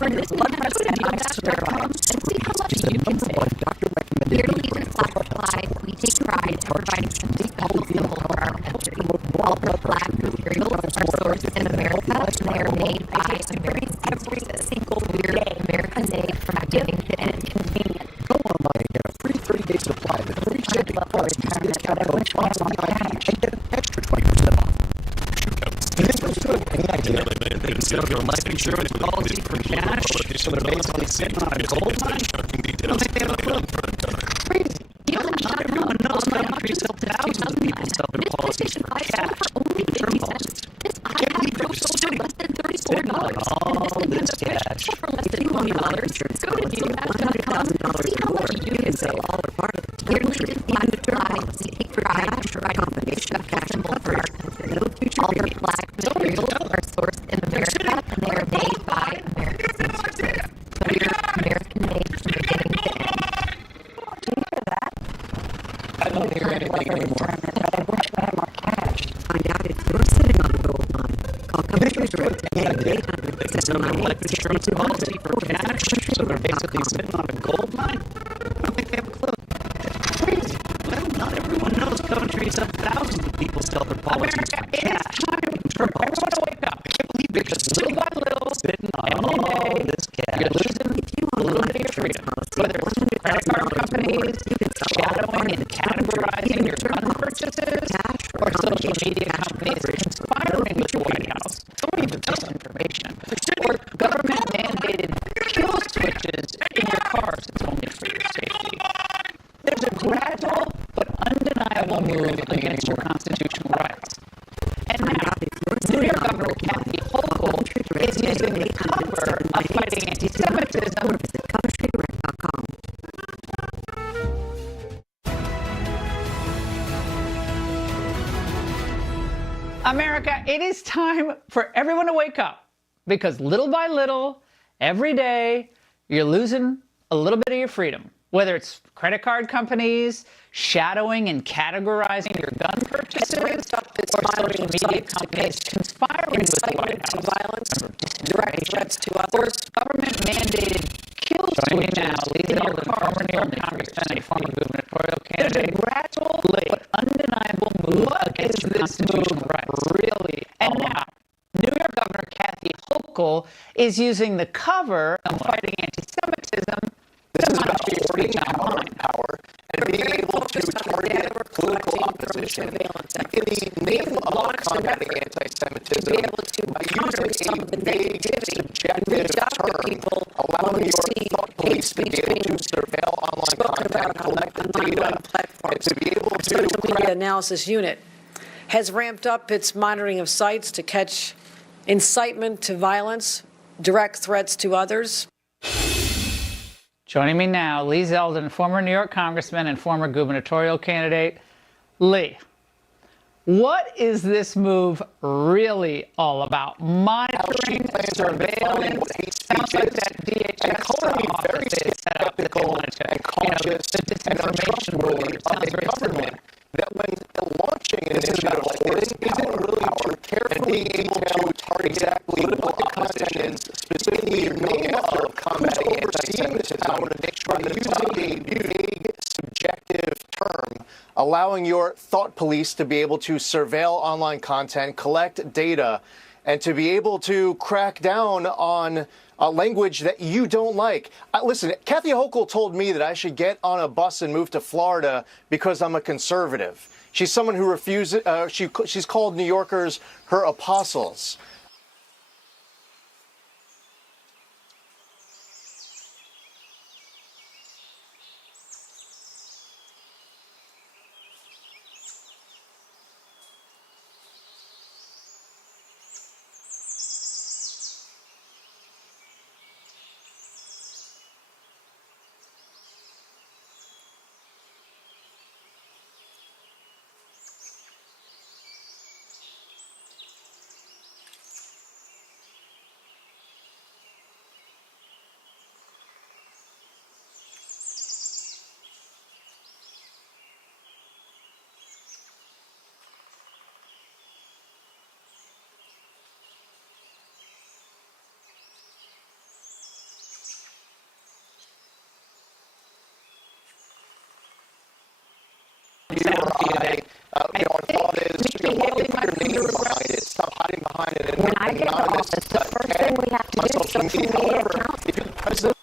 For this blood pressure and and see how much you can save. Here at Legion Flag Supply, we take pride in providing something special symbol for our country. All of our flag materials are sourced in America, and they are made by Americans. Every single weird American-made from beginning to end. Convenient. Go online and get a free 30-day supply with free shipping. Plus, use discount code SPONSORED and get an extra 20% off. This was good. They consider their life insurance policy for cash, so they're basically sitting on a gold mine. I don't think they have a clue. Crazy. Not everyone knows countries help thousands of people sell their policies for cash. For only 50 cents. This iPad Pro sold for less than $34. All this cash. For less than $20. Go to DMAT.com and see how much you can save. Here we just find the flags. We take pride to provide combination of cash symbol for our country. All our flag materials are sourced in America, and they are made by Americans. So we're American-made from beginning to end. Do you hear that? I don't hear anything anymore. But I wish I had more cash. Find out if you're sitting on a gold mine. Call Commissioner Direct at 800 They consider their life insurance policy for cash, so they're basically sitting on a gold mine. I don't think they have a clue. Crazy. Well, not everyone knows countries have thousands of people sell their policies for cash. Everyone to wake up. I can't believe it. Because little by little, sitting on all this cash, you're losing a little bit of your freedom. Whether it's credit card companies, shadowing and categorizing your gun purchases, or social media companies conspiring with the White House, don't even disinformation, or government-mandated kill switches in your cars. It's only for your safety. There's a gradual but undeniable move against your constitutional rights. And now, New York Governor Kathy Hochul is using the cover of fighting anti-Semitism. Visit CoventryDirect.com. America, it is time for everyone to wake up, because little by little, every day, you're losing a little bit of your freedom. Whether it's credit card companies shadowing and categorizing your gun purchases, or social media companies conspiring with the White House, violence, direct threats to others, government-mandated kill switches. Now, Lisa Elden, former New York Congressman and former gubernatorial candidate. There's a gradual but undeniable move against your constitutional rights. Really? And now, New York Governor Kathy Hochul is using the cover of fighting anti-Semitism. This is about hoarding power and being able to target political opposition in the name of combating anti-Semitism by using a vague, subjective term, allowing your thought police to be able to surveil online content, collect data, and to be able to... Social Media Analysis Unit has ramped up its monitoring of sites to catch incitement to violence, direct threats to others. Joining me now, Lee Zeldin, former New York Congressman and former gubernatorial candidate. Lee, what is this move really all about? Monitoring, surveillance, sounds like that DHS office they set up that they wanted to, and cautious the disinformation untrustworthy of the government. That when launching an initiative like this, isn't really to carefully being able to target exactly what the opposition is, specifically your name of combating anti-Semitism, to make sure that it's not a vague, subjective term, allowing your thought police to be able to surveil online content, collect data, and to be able to crack down on language that you don't like. Listen, Kathy Hochul told me that I should get on a bus and move to Florida because I'm a conservative. She's someone who refuses, she's called New Yorkers her apostles. you or I, our thought is, put your name behind it, stop hiding behind it, and when I get to office, the first thing we have to do is social media account. If you're the president,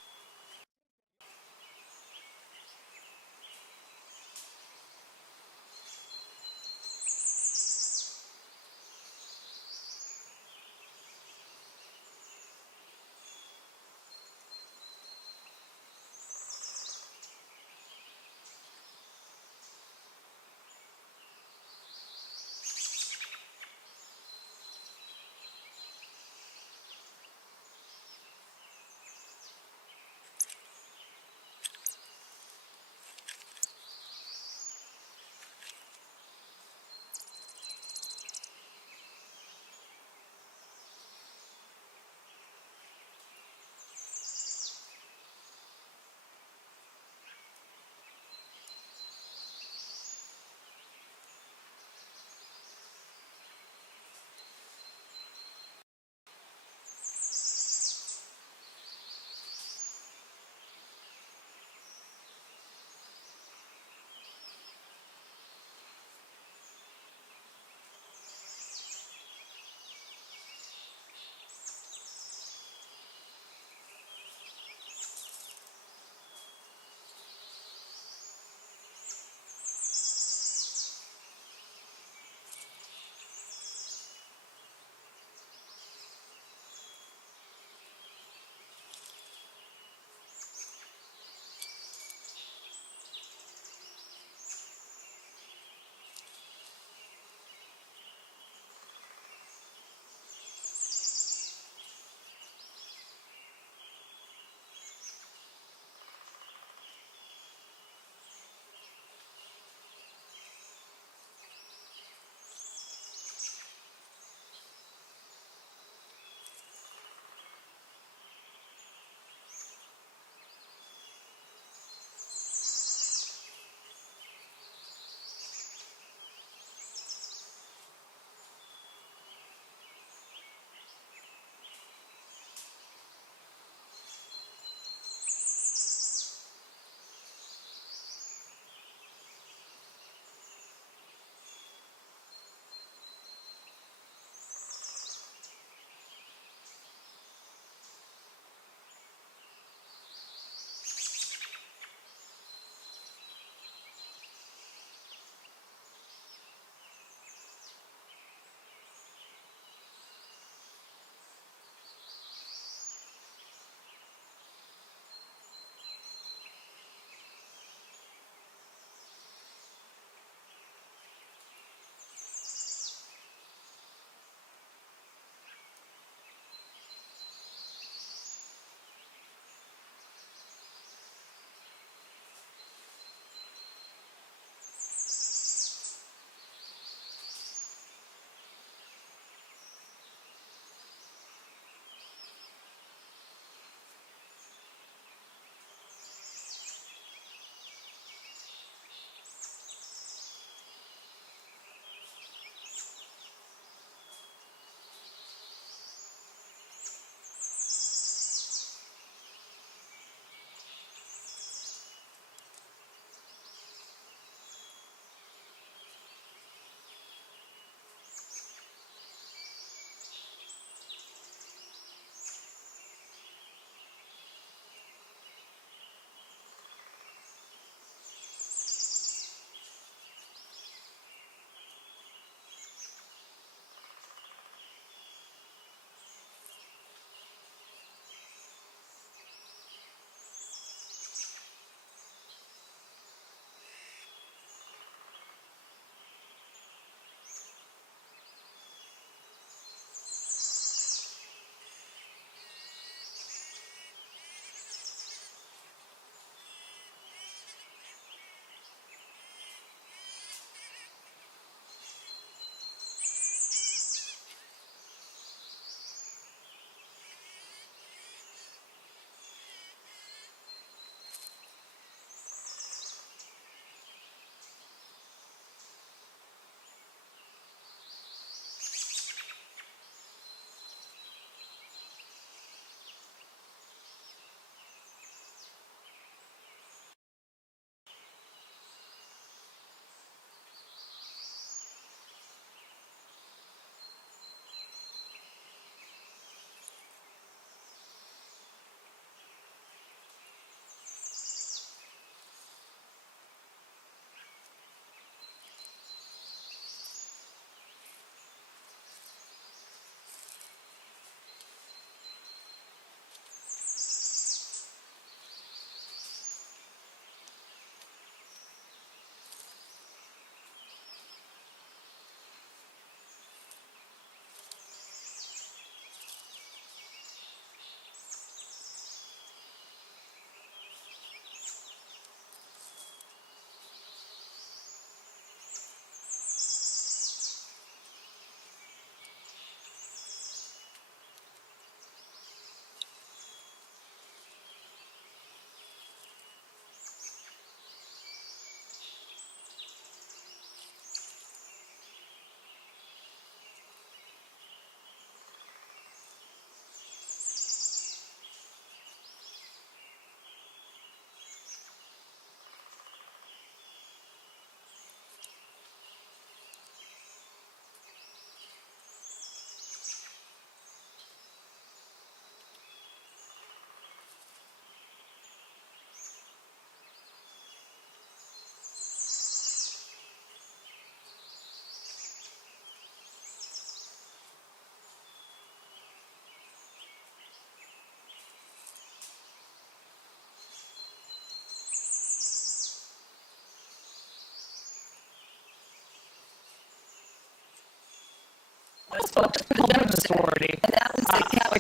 also a denim sorority.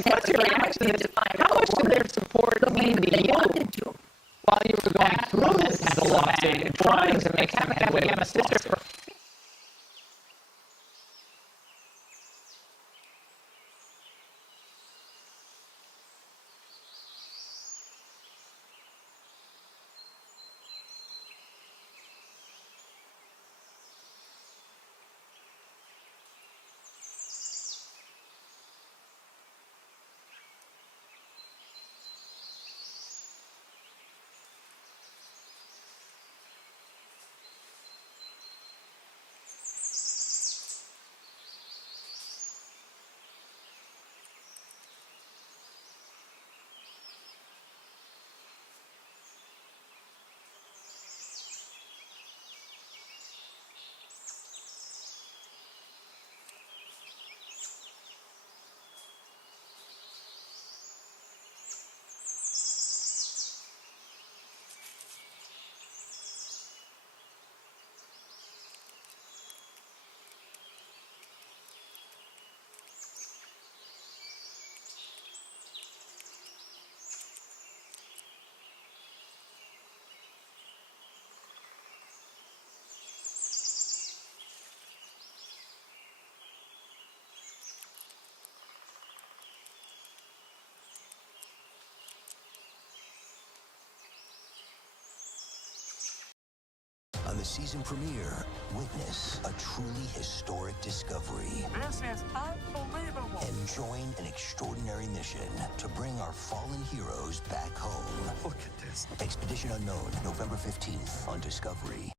What's your reaction? How much did their support mean to you while you were going through this kind of lawsuit and trying to make become a sister for? On the season premiere, witness a truly historic discovery. This is unbelievable. And join an extraordinary mission to bring our fallen heroes back home. Look at this. Expedition Unknown, November 15th on Discovery.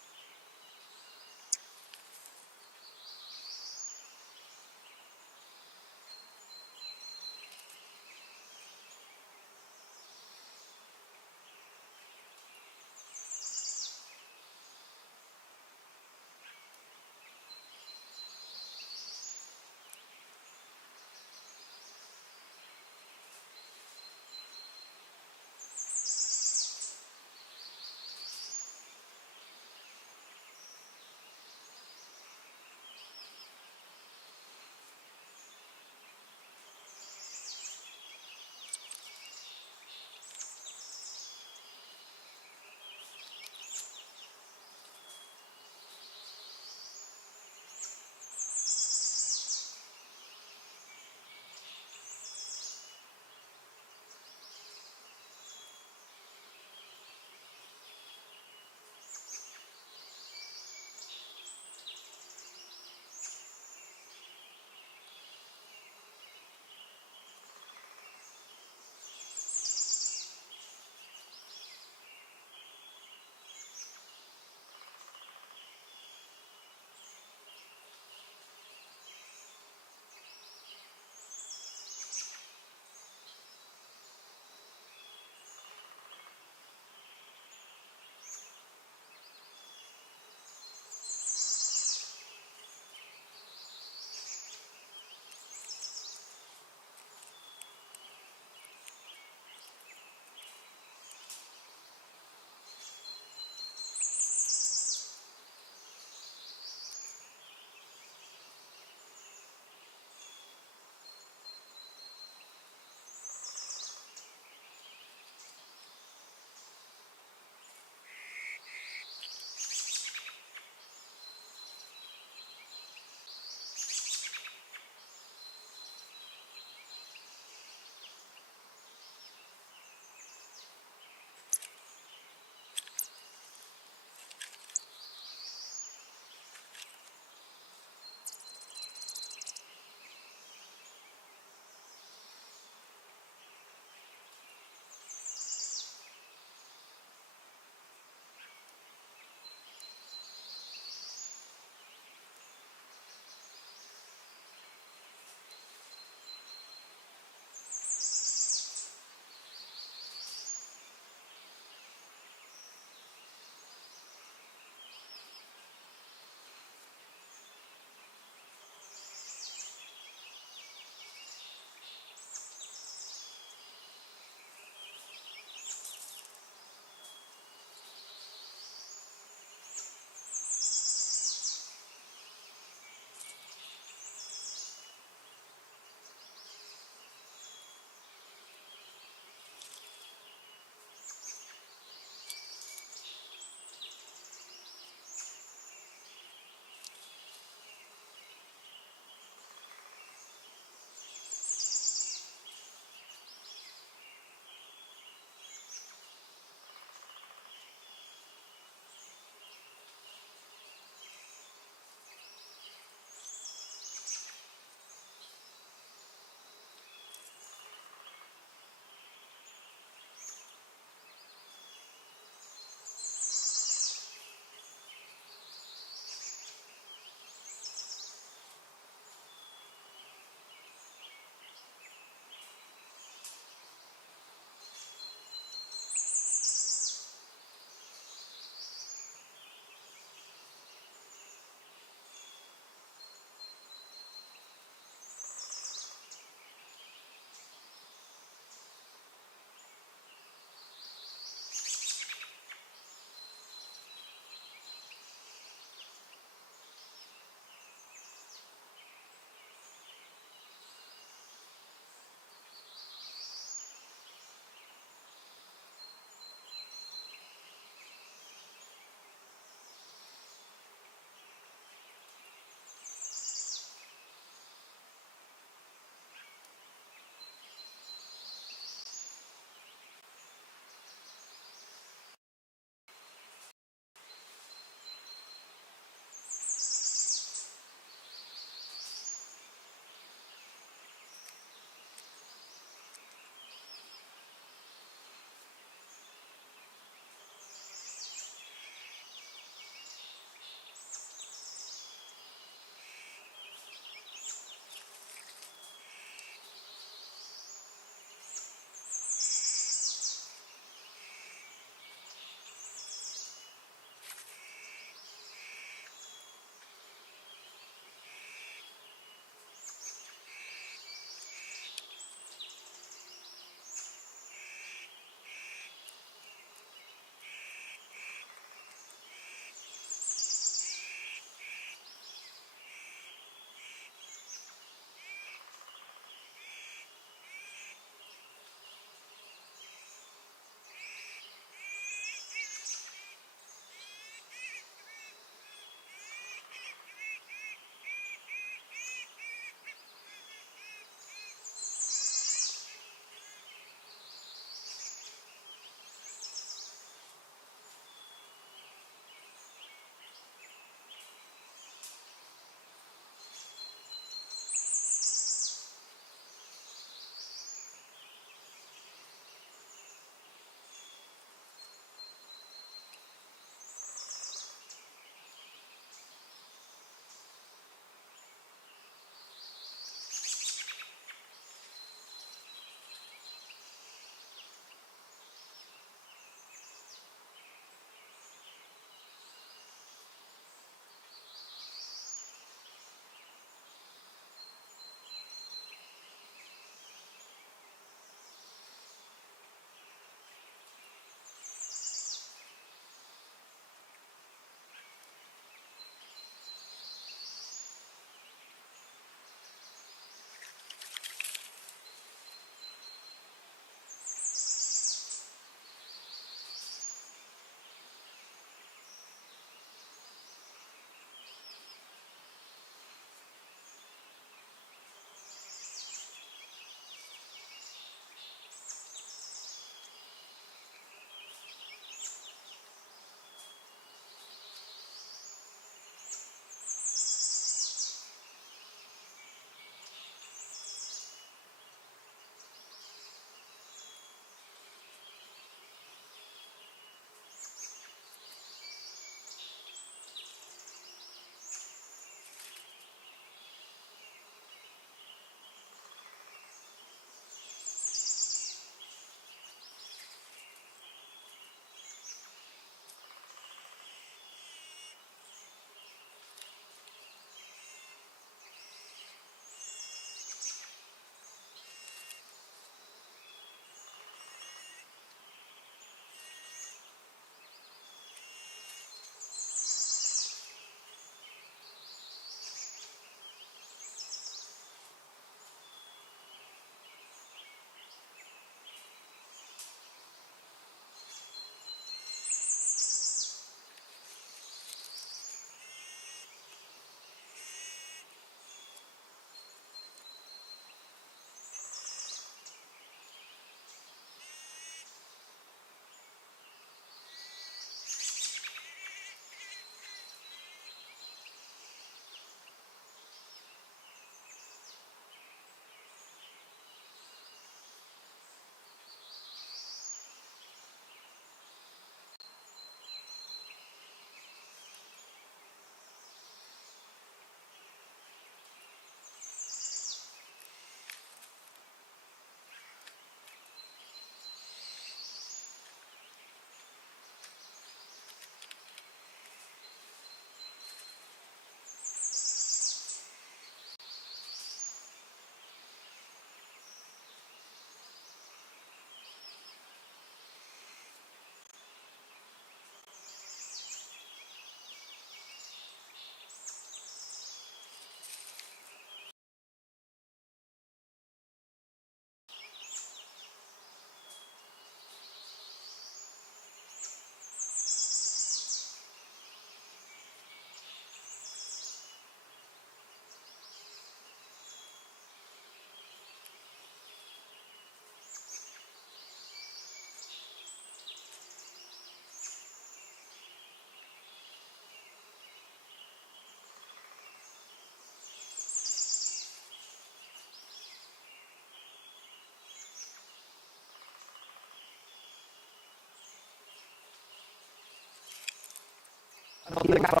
you have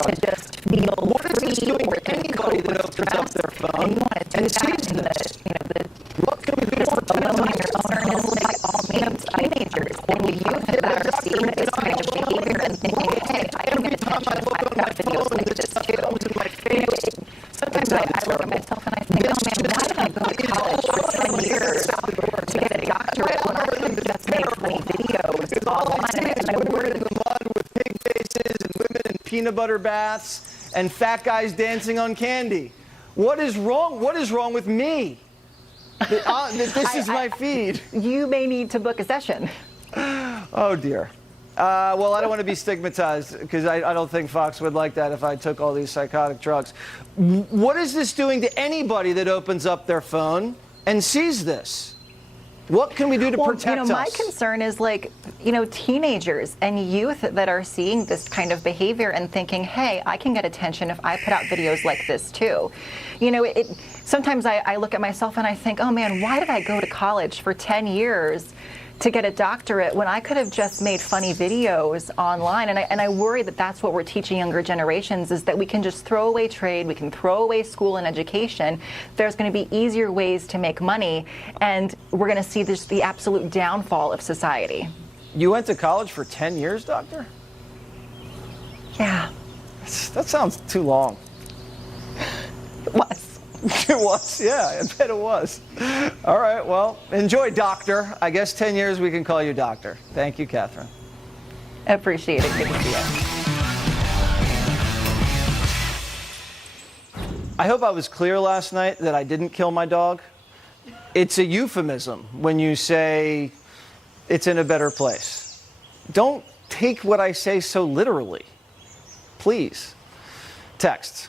to just feel free or to Anybody that opens up their phone and sees this, what can we do for on your phone is by all means teenagers and youth that are seeing this kind of behavior and thinking, hey, I am going to touch I've got videos like this too. Sometimes I look at myself and I think, oh man, why did I go to college for 10 years to get a doctorate when I could just make funny videos all on it? And I in the mud with pig faces and women in peanut butter baths and fat guys dancing on candy. What is wrong? What is wrong with me? This is my feed. You may need to book a session. Oh dear. Well, I don't want to be stigmatized because I don't think Fox would like that if I took all these psychotic drugs. What is this doing to anybody that opens up their phone and sees this? What can we do to protect us? My concern is teenagers and youth that are seeing this kind of behavior and thinking, hey, I can get attention if I put out videos like this too. Sometimes I look at myself and I think, oh man, why did I go to college for 10 years to get a doctorate when I could have just made funny videos online? And I worry that that's what we're teaching younger generations, is that we can just throw away trade, we can throw away school and education. There's going to be easier ways to make money, and we're going to see the absolute downfall of society. You went to college for 10 years, doctor? Yeah. That sounds too long. It was. It was, yeah, I bet it was. All right, well, enjoy, doctor. I guess 10 years we can call you doctor. Thank you, Catherine. I appreciate it. Good to see you. I hope I was clear last night that I didn't kill my dog. It's a euphemism when you say it's in a better place. Don't take what I say so literally. Please. Text.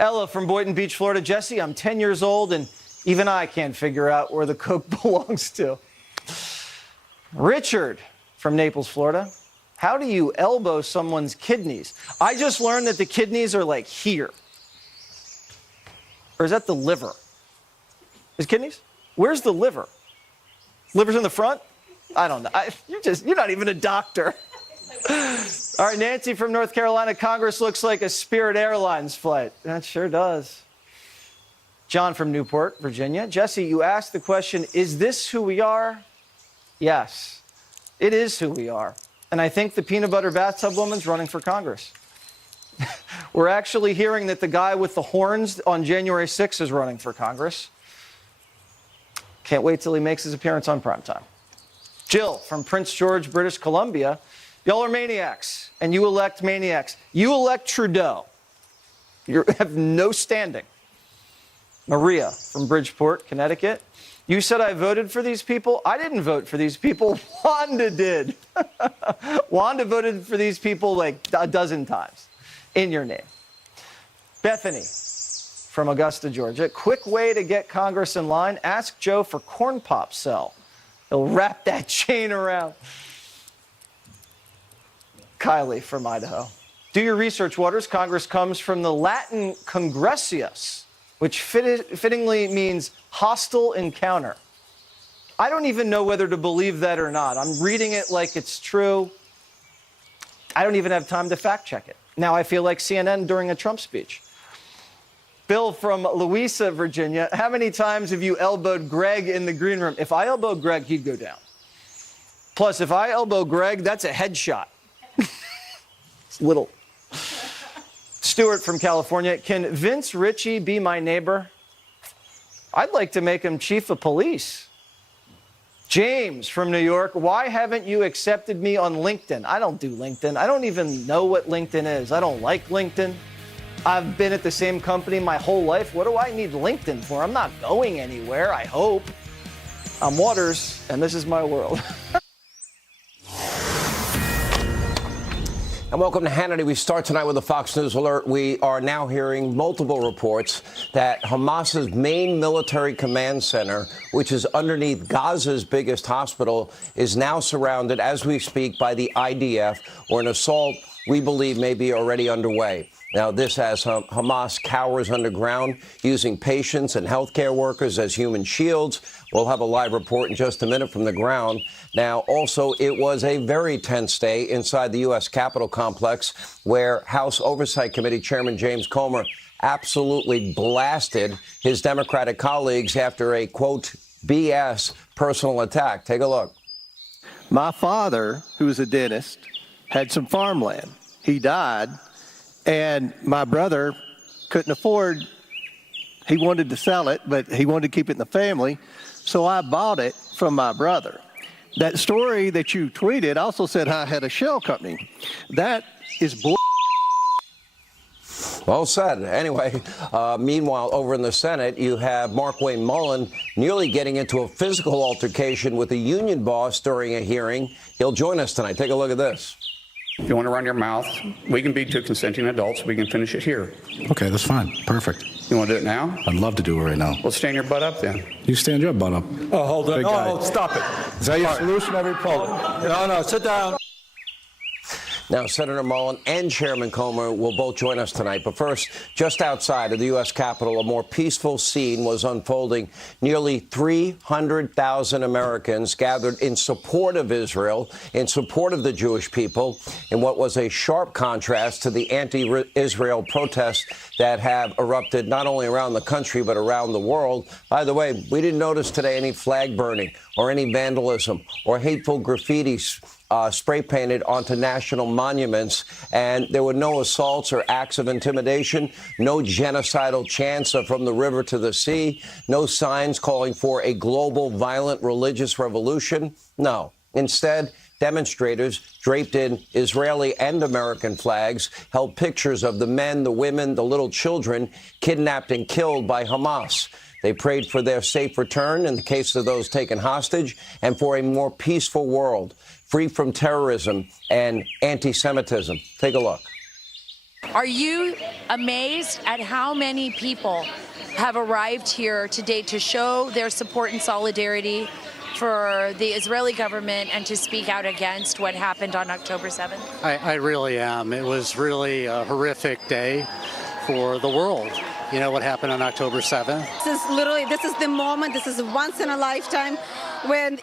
Ella from Boynton Beach, Florida. Jesse, I'm 10 years old and even I can't figure out where the Coke belongs to. Richard from Naples, Florida. How do you elbow someone's kidneys? I just learned that the kidneys are like here. Or is that the liver? Is kidneys? Where's the liver? Liver's in the front? I don't know. You're not even a doctor. All right, Nancy from North Carolina. Congress looks like a Spirit Airlines flight. That sure does. John from Newport, Virginia. Jesse, you asked the question, is this who we are? Yes, it is who we are. And I think the peanut butter bathtub woman's running for Congress. We're actually hearing that the guy with the horns on January 6th is running for Congress. Can't wait till he makes his appearance on primetime. Jill from Prince George, British Columbia. Y'all are maniacs, and you elect maniacs. You elect Trudeau. You have no standing. Maria from Bridgeport, Connecticut. You said I voted for these people. I didn't vote for these people. Wanda did. Wanda voted for these people like a dozen times in your name. Bethany from Augusta, Georgia. Quick way to get Congress in line. Ask Joe for corn pop sell. He'll wrap that chain around. Kylie from Idaho. Do your research, Waters. Congress comes from the Latin congressius, which fittingly means hostile encounter. I don't even know whether to believe that or not. I'm reading it like it's true. I don't even have time to fact check it. Now I feel like CNN during a Trump speech. Bill from Louisa, Virginia. How many times have you elbowed Greg in the green room? If I elbowed Greg, he'd go down. Plus, if I elbow Greg, that's a headshot. It's little. Stuart from California. Can Vince Ritchie be my neighbor? I'd like to make him chief of police. James from New York. Why haven't you accepted me on LinkedIn? I don't do LinkedIn. I don't even know what LinkedIn is. I don't like LinkedIn. I've been at the same company my whole life. What do I need LinkedIn for? I'm not going anywhere, I hope. I'm Waters, and this is my world. And welcome to Hannity. We start tonight with a Fox News alert. We are now hearing multiple reports that Hamas's main military command center, which is underneath Gaza's biggest hospital, is now surrounded as we speak by the IDF, where an assault we believe may be already underway. Now, this as Hamas cowers underground, using patients and healthcare workers as human shields, We'll have a live report in just a minute from the ground. Now, also, it was a very tense day inside the U.S. Capitol complex where House Oversight Committee Chairman James Comer absolutely blasted his Democratic colleagues after a, quote, BS personal attack. Take a look. My father, who was a dentist, had some farmland. He died, and my brother couldn't afford, he wanted to sell it, but he wanted to keep it in the family, so I bought it from my brother. That story that you tweeted also said I had a shell company. That is bull. Well said. Anyway, meanwhile, over in the Senate, you have Mark Wayne Mullen nearly getting into a physical altercation with a union boss during a hearing. He'll join us tonight. Take a look at this. If you want to run your mouth, we can be two consenting adults. We can finish it here. Okay, that's fine. Perfect. You want to do it now? I'd love to do it right now. Well, stand your butt up then. You stand your butt up. Oh, hold on. Oh, stop it. Is that your solution, every problem? No, sit down. Now, Senator Mullen and Chairman Comer will both join us tonight. But first, just outside of the U.S. Capitol, a more peaceful scene was unfolding. Nearly 300,000 Americans gathered in support of Israel, in support of the Jewish people, in what was a sharp contrast to the anti-Israel protests that have erupted not only around the country, but around the world. By the way, we didn't notice today any flag burning or any vandalism or hateful graffitis spray painted onto national monuments, and there were no assaults or acts of intimidation, no genocidal chants from the river to the sea, no signs calling for a global violent religious revolution. No. Instead, demonstrators draped in Israeli and American flags held pictures of the men, the women, the little children kidnapped and killed by Hamas. They prayed for their safe return in the case of those taken hostage and for a more peaceful world, free from terrorism and anti-Semitism. Take a look. Are you amazed at how many people have arrived here today to show their support and solidarity for the Israeli government and to speak out against what happened on October 7th? I really am. It was really a horrific day for the world. You know what happened on October 7th? This is the moment, this is once in a lifetime when,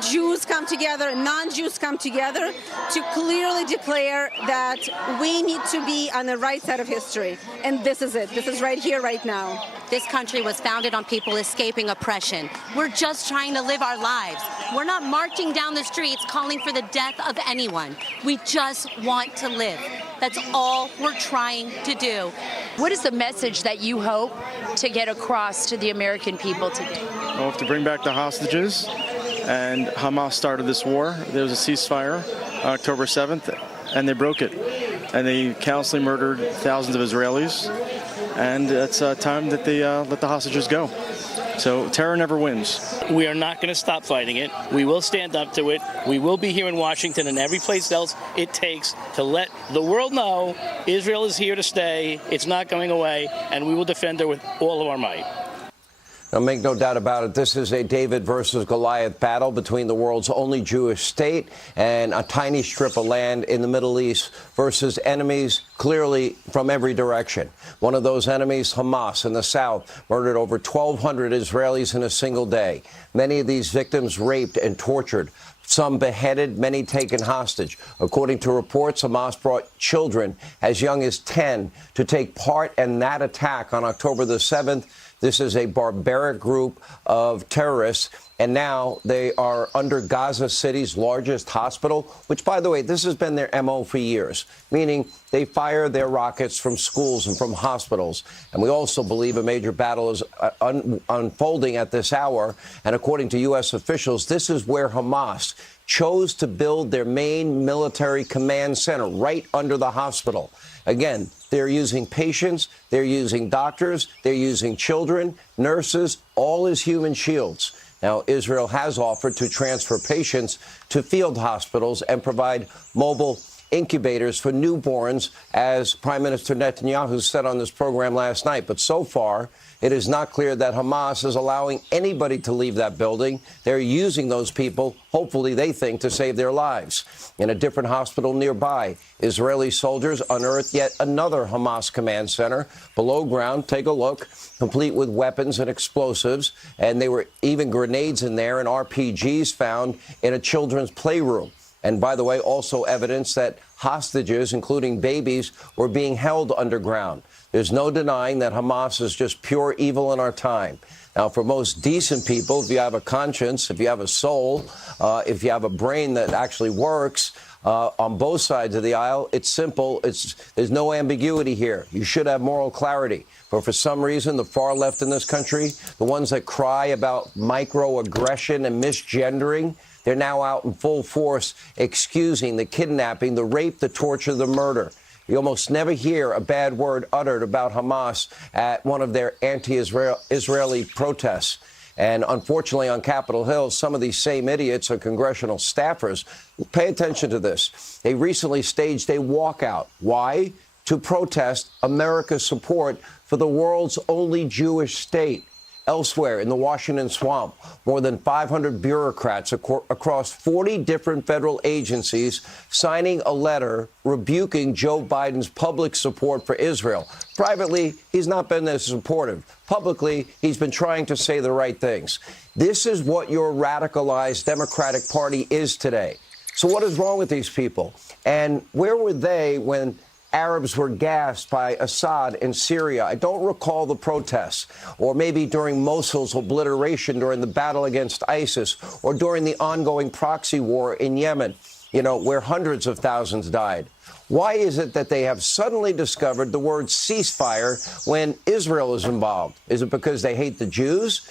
Jews come together, non-Jews come together to clearly declare that we need to be on the right side of history. And this is it. This is right here, right now. This country was founded on people escaping oppression. We're just trying to live our lives. We're not marching down the streets calling for the death of anyone. We just want to live. That's all we're trying to do. What is the message that you hope to get across to the American people today? We have to bring back the hostages, and Hamas started this war. There was a ceasefire on October 7th, and they broke it. And they callously murdered thousands of Israelis, and it's time that they let the hostages go. So terror never wins. We are not going to stop fighting it. We will stand up to it. We will be here in Washington and every place else it takes to let the world know Israel is here to stay. It's not going away, and we will defend her with all of our might. Now, make no doubt about it, this is a David versus Goliath battle between the world's only Jewish state and a tiny strip of land in the Middle East versus enemies clearly from every direction. One of those enemies, Hamas in the south, murdered over 1,200 Israelis in a single day. Many of these victims raped and tortured. Some beheaded, many taken hostage. According to reports, Hamas brought children as young as 10 to take part in that attack on October the 7th. This is a barbaric group of terrorists, and now they are under Gaza City's largest hospital, which, by the way, this has been their MO for years, meaning they fire their rockets from schools and from hospitals. And we also believe a major battle is unfolding at this hour. And according to U.S. officials, this is where Hamas chose to build their main military command center right under the hospital. Again, they're using patients, they're using doctors, they're using children, nurses, all as human shields. Now, Israel has offered to transfer patients to field hospitals and provide mobile incubators for newborns, as Prime Minister Netanyahu said on this program last night. But so far, it is not clear that Hamas is allowing anybody to leave that building. They're using those people, hopefully they think, to save their lives. In a different hospital nearby, Israeli soldiers unearthed yet another Hamas command center below ground. Take a look, complete with weapons and explosives. And there were even grenades in there and RPGs found in a children's playroom. And by the way, also evidence that hostages, including babies, were being held underground. There's no denying that Hamas is just pure evil in our time. Now, for most decent people, if you have a conscience, if you have a soul, if you have a brain that actually works, on both sides of the aisle, it's simple. There's no ambiguity here. You should have moral clarity. But for some reason, the far left in this country, the ones that cry about microaggression and misgendering, they're now out in full force excusing the kidnapping, the rape, the torture, the murder. You almost never hear a bad word uttered about Hamas at one of their anti-Israeli protests. And unfortunately, on Capitol Hill, some of these same idiots are congressional staffers. Pay attention to this. They recently staged a walkout. Why? To protest America's support for the world's only Jewish state. Elsewhere in the Washington swamp, more than 500 bureaucrats across 40 different federal agencies signing a letter rebuking Joe Biden's public support for Israel. Privately, he's not been as supportive. Publicly, he's been trying to say the right things. This is what your radicalized Democratic Party is today. So what is wrong with these people? And where were they when Arabs were gassed by Assad in Syria? I don't recall the protests, or maybe during Mosul's obliteration during the battle against ISIS, or during the ongoing proxy war in Yemen, where hundreds of thousands died. Why is it that they have suddenly discovered the word ceasefire when Israel is involved? Is it because they hate the Jews?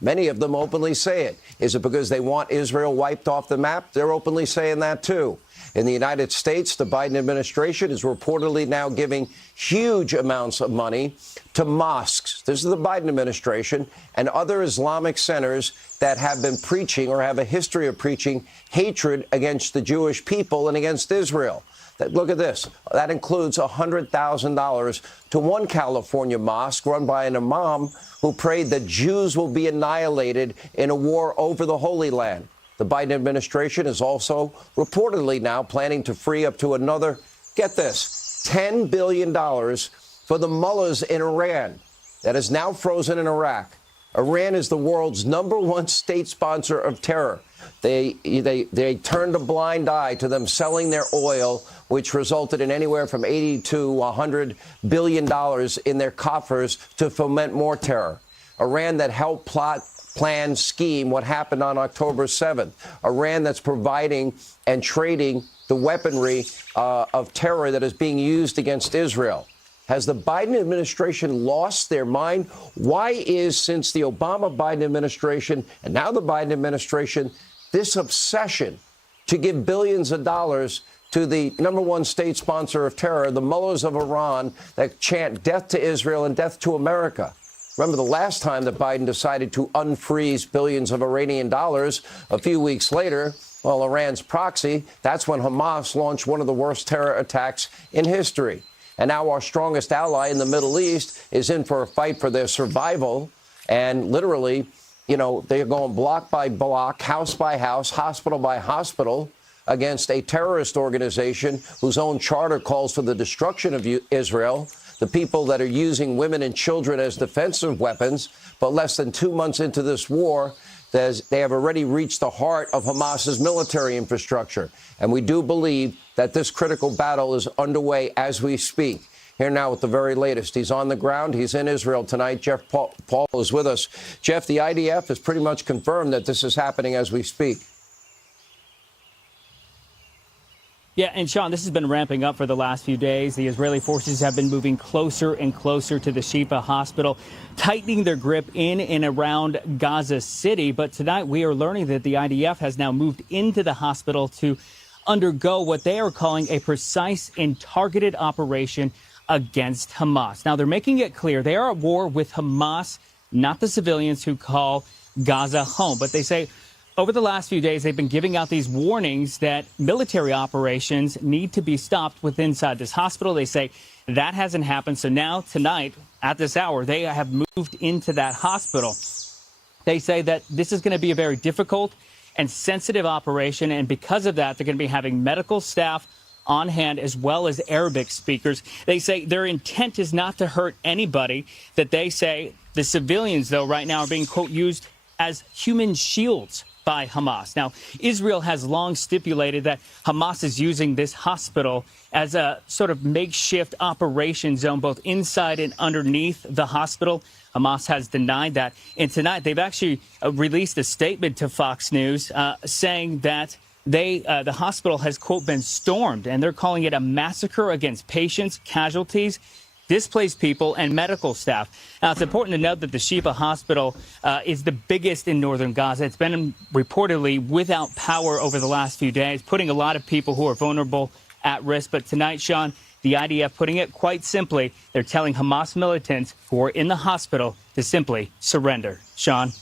Many of them openly say it. Is it because they want Israel wiped off the map? They're openly saying that, too. In the United States, the Biden administration is reportedly now giving huge amounts of money to mosques. This is the Biden administration and other Islamic centers that have been preaching or have a history of preaching hatred against the Jewish people and against Israel. Look at this. That includes $100,000 to one California mosque run by an imam who prayed that Jews will be annihilated in a war over the Holy Land. The Biden administration is also reportedly now planning to free up to another, get this, $10 billion for the mullahs in Iran that is now frozen in Iraq. Iran is the world's _1 state sponsor of terror. They turned a blind eye to them selling their oil, which resulted in anywhere from $80 to $100 billion in their coffers to foment more terror. Iran that helped plot, plan, scheme what happened on October 7th. Iran that's providing and trading the weaponry of terror that is being used against Israel. Has the Biden administration lost their mind? Why is, since the Obama-Biden administration and now the Biden administration, this obsession to give billions of dollars to the #1 state sponsor of terror, the mullahs of Iran that chant death to Israel and death to America? Remember the last time that Biden decided to unfreeze billions of Iranian dollars a few weeks later? Well, Iran's proxy, that's when Hamas launched one of the worst terror attacks in history. And now our strongest ally in the Middle East is in for a fight for their survival. And literally, they're going block by block, house by house, hospital by hospital against a terrorist organization whose own charter calls for the destruction of Israel. The people that are using women and children as defensive weapons, but less than 2 months into this war, they have already reached the heart of Hamas's military infrastructure. And we do believe that this critical battle is underway as we speak. Here now with the very latest. He's on the ground. He's in Israel tonight. Jeff Paul is with us. Jeff, the IDF has pretty much confirmed that this is happening as we speak. Yeah, and Sean, this has been ramping up for the last few days. The Israeli forces have been moving closer and closer to the Shifa hospital, tightening their grip in and around Gaza City. But tonight we are learning that the IDF has now moved into the hospital to undergo what they are calling a precise and targeted operation against Hamas. Now, they're making it clear they are at war with Hamas, not the civilians who call Gaza home. But they say over the last few days, they've been giving out these warnings that military operations need to be stopped within inside this hospital. They say that hasn't happened. So now tonight at this hour, they have moved into that hospital. They say that this is going to be a very difficult and sensitive operation. And because of that, they're going to be having medical staff on hand as well as Arabic speakers. They say their intent is not to hurt anybody, that they say the civilians, though, right now are being, quote, used as human shields by Hamas. Now, Israel has long stipulated that Hamas is using this hospital as a sort of makeshift operation zone, both inside and underneath the hospital. Hamas has denied that. And tonight, they've actually released a statement to Fox News saying that the hospital has, quote, been stormed, and they're calling it a massacre against patients, casualties, displaced people, and medical staff. Now, it's important to note that the Shifa Hospital is the biggest in northern Gaza. It's been reportedly without power over the last few days, putting a lot of people who are vulnerable at risk. But tonight, Sean, the IDF putting it quite simply, they're telling Hamas militants who are in the hospital to simply surrender. Sean?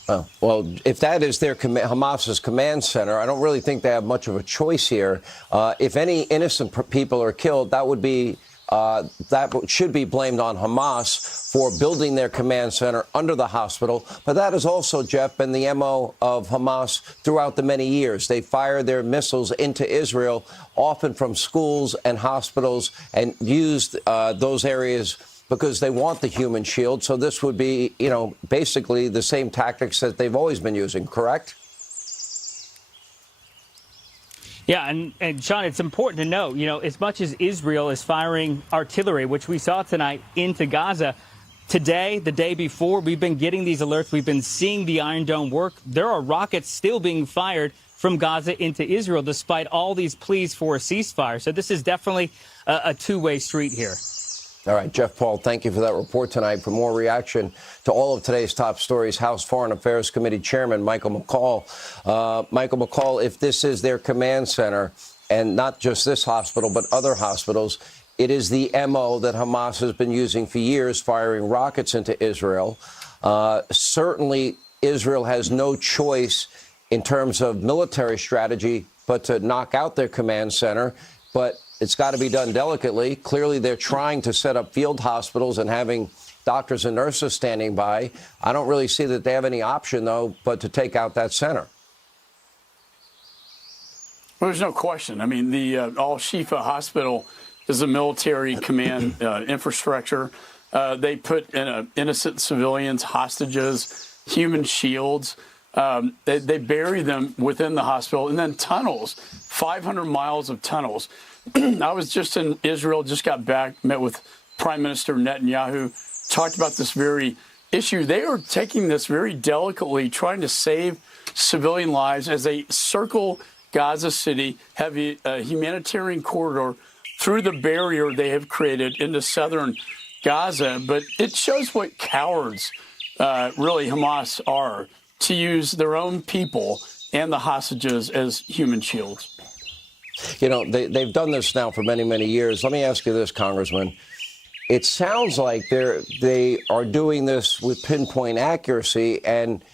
Well, if that is their Hamas's command center, I don't really think they have much of a choice here. If any innocent people are killed, that would be that should be blamed on Hamas for building their command center under the hospital. But that has also, Jeff, been the MO of Hamas throughout the many years. They fire their missiles into Israel, often from schools and hospitals, and used those areas because they want the human shield. So this would be, basically the same tactics that they've always been using, correct? Yeah, and Sean, it's important to know, as much as Israel is firing artillery, which we saw tonight, into Gaza, today, the day before, we've been getting these alerts. We've been seeing the Iron Dome work. There are rockets still being fired from Gaza into Israel, despite all these pleas for a ceasefire. So this is definitely a two-way street here. All right, Jeff Paul, thank you for that report tonight. For more reaction to all of today's top stories, House Foreign Affairs Committee Chairman Michael McCaul. Michael McCaul, if this is their command center, and not just this hospital, but other hospitals, it is the MO that Hamas has been using for years, firing rockets into Israel. Certainly, Israel has no choice in terms of military strategy but to knock out their command center. But it's got to be done delicately. Clearly, they're trying to set up field hospitals and having doctors and nurses standing by. I don't really see that they have any option, though, but to take out that center. Well, there's no question. I mean, the Al-Shifa Hospital is a military command infrastructure. They put innocent civilians, hostages, human shields. They bury them within the hospital, and then tunnels, 500 miles of tunnels. I was just in Israel, just got back, met with Prime Minister Netanyahu, talked about this very issue. They are taking this very delicately, trying to save civilian lives as they circle Gaza City, have a humanitarian corridor through the barrier they have created into southern Gaza. But it shows what cowards really Hamas are, to use their own people and the hostages as human shields. They've done this now for many, many years. Let me ask you this, Congressman. It sounds like they are doing this with pinpoint accuracy and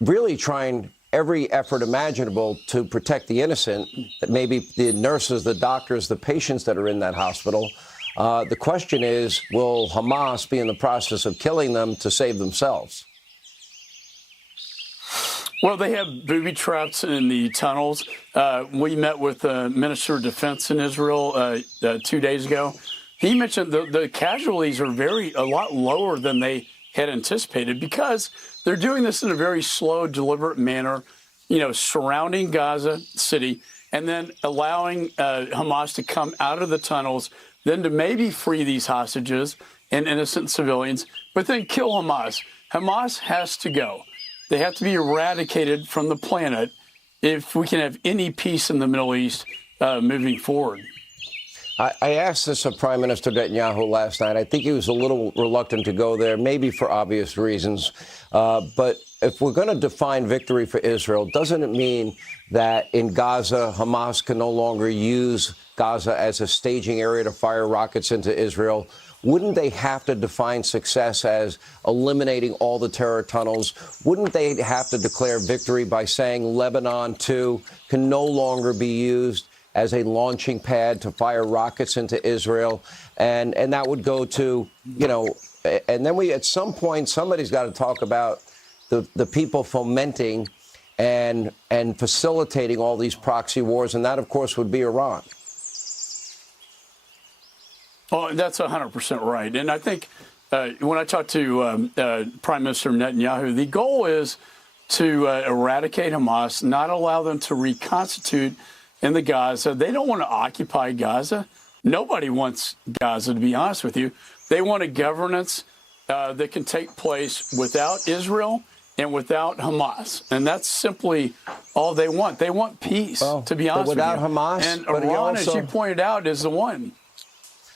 really trying every effort imaginable to protect the innocent, maybe the nurses, the doctors, the patients that are in that hospital. The question is, will Hamas be in the process of killing them to save themselves? Well, they have booby traps in the tunnels. We met with the Minister of Defense in Israel 2 days ago. He mentioned the casualties are a lot lower than they had anticipated because they're doing this in a very slow, deliberate manner, surrounding Gaza City and then allowing Hamas to come out of the tunnels, then to maybe free these hostages and innocent civilians, but then kill Hamas. Hamas has to go. They have to be eradicated from the planet if we can have any peace in the Middle East moving forward. I asked this of Prime Minister Netanyahu last night. I think he was a little reluctant to go there, maybe for obvious reasons. But if we're going to define victory for Israel, doesn't it mean that in Gaza, Hamas can no longer use Gaza as a staging area to fire rockets into Israel? wouldn't they have to define success as eliminating all the terror tunnels? Wouldn't they have to declare victory by saying Lebanon, too, can no longer be used as a launching pad to fire rockets into Israel? And that would go to, you know, and then at some point, somebody's got to talk about the people fomenting and facilitating all these proxy wars, and that, of course, would be Iran. Oh, that's 100% right. And I think when I talk to Prime Minister Netanyahu, the goal is to eradicate Hamas, not allow them to reconstitute in the Gaza. They don't want to occupy Gaza. Nobody wants Gaza, to be honest with you. They want a governance that can take place without Israel and without Hamas. And that's simply all they want. They want peace, to be honest with you. Without Hamas, and Iran, as you pointed out, is the one.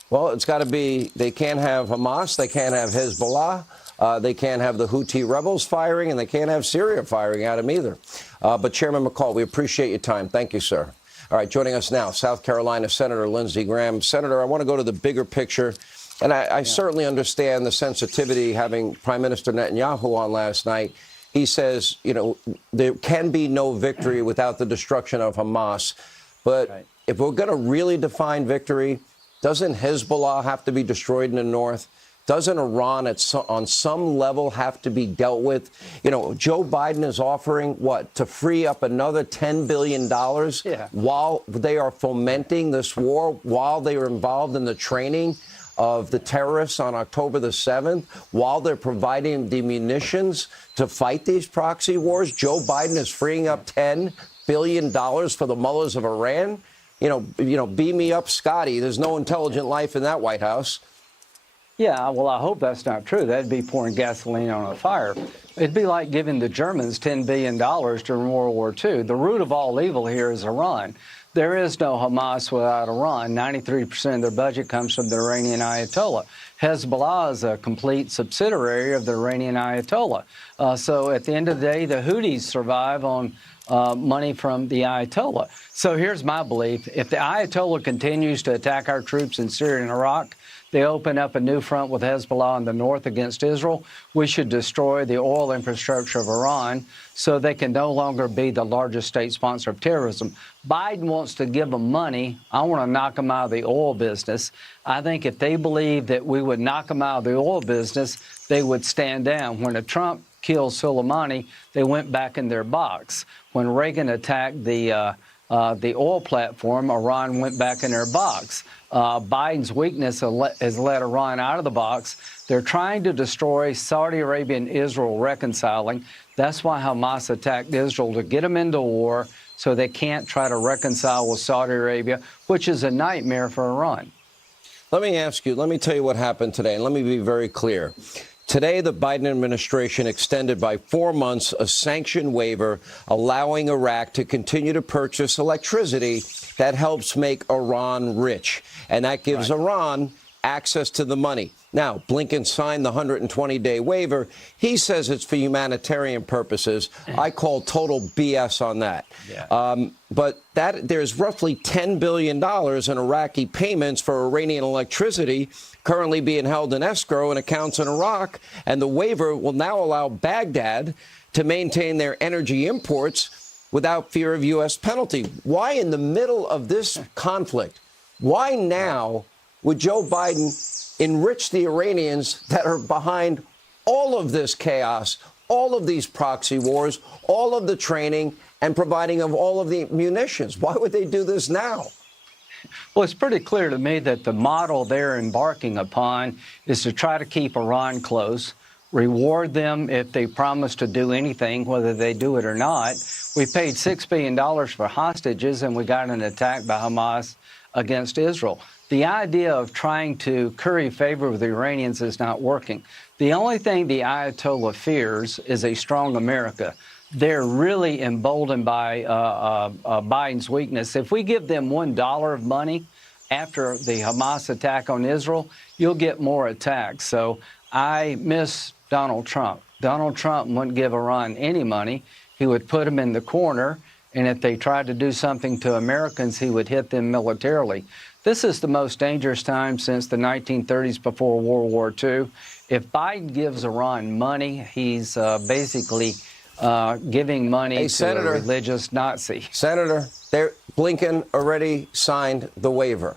Well, it's got to be, they can't have Hamas, they can't have Hezbollah, they can't have the Houthi rebels firing, and they can't have Syria firing at them either. But Chairman McCall, we appreciate your time. Thank you, sir. All right, joining us now, South Carolina Senator Lindsey Graham. Senator, I want to go to the bigger picture. And I certainly understand the sensitivity having Prime Minister Netanyahu on last night. He says, you know, there can be no victory without the destruction of Hamas. But if we're going to really define victory, doesn't Hezbollah have to be destroyed in the north? Doesn't Iran on some level have to be dealt with? You know, Joe Biden is offering, what, to free up another $10 billion while they are fomenting this war, while they are involved in the training of the terrorists on October the 7th, while they're providing the munitions to fight these proxy wars. Joe Biden is freeing up $10 billion for the mullahs of Iran. You know, beam me up, Scotty. There's no intelligent life in that White House. Yeah, well, I hope that's not true. That'd be pouring gasoline on a fire. It'd be like giving the Germans $10 billion during World War II. The root of all evil here is Iran. There is no Hamas without Iran. 93% of their budget comes from the Iranian Ayatollah. Hezbollah is a complete subsidiary of the Iranian Ayatollah. So at the end of the day, the Houthis survive on money from the Ayatollah. So here's my belief. If the Ayatollah continues to attack our troops in Syria and Iraq, they open up a new front with Hezbollah in the north against Israel. We should destroy the oil infrastructure of Iran so they can no longer be the largest state sponsor of terrorism. Biden wants to give them money. I want to knock them out of the oil business. I think if they believe that we would knock them out of the oil business, they would stand down. When Trump killed Soleimani, they went back in their box. When Reagan attacked the oil platform, Iran went back in their box. Biden's weakness has let Iran out of the box. They're trying to destroy Saudi Arabia and Israel reconciling. That's why Hamas attacked Israel, to get them into war so they can't try to reconcile with Saudi Arabia, which is a nightmare for Iran. Let me tell you what happened today, and let me be very clear. Today, the Biden administration extended by 4 months a sanction waiver allowing Iraq to continue to purchase electricity that helps make Iran rich. And that gives Iran access to the money. Now, Blinken signed the 120-day waiver. He says it's for humanitarian purposes. I call total BS on that. But there's roughly $10 billion in Iraqi payments for Iranian electricity currently being held in escrow in accounts in Iraq. And the waiver will now allow Baghdad to maintain their energy imports without fear of U.S. penalty. Why in the middle of this conflict? Why now would Joe Biden enrich the Iranians that are behind all of this chaos, all of these proxy wars, all of the training and providing of all of the munitions? Why would they do this now? Well, it's pretty clear to me that the model they're embarking upon is to try to keep Iran close, reward them if they promise to do anything, whether they do it or not. We paid $6 billion for hostages, and we got an attack by Hamas against Israel. The idea of trying to curry favor with the Iranians is not working. The only thing the Ayatollah fears is a strong America. They're really emboldened by Biden's weakness. If we give them $1 of money after the Hamas attack on Israel, you'll get more attacks. So I miss Donald Trump. Donald Trump wouldn't give Iran any money. He would put them in the corner And if they tried to do something to Americans, he would hit them militarily. This is the most dangerous time since the 1930s before World War II. If Biden gives Iran money, he's basically giving money to a religious Nazi. Senator, Blinken already signed the waiver.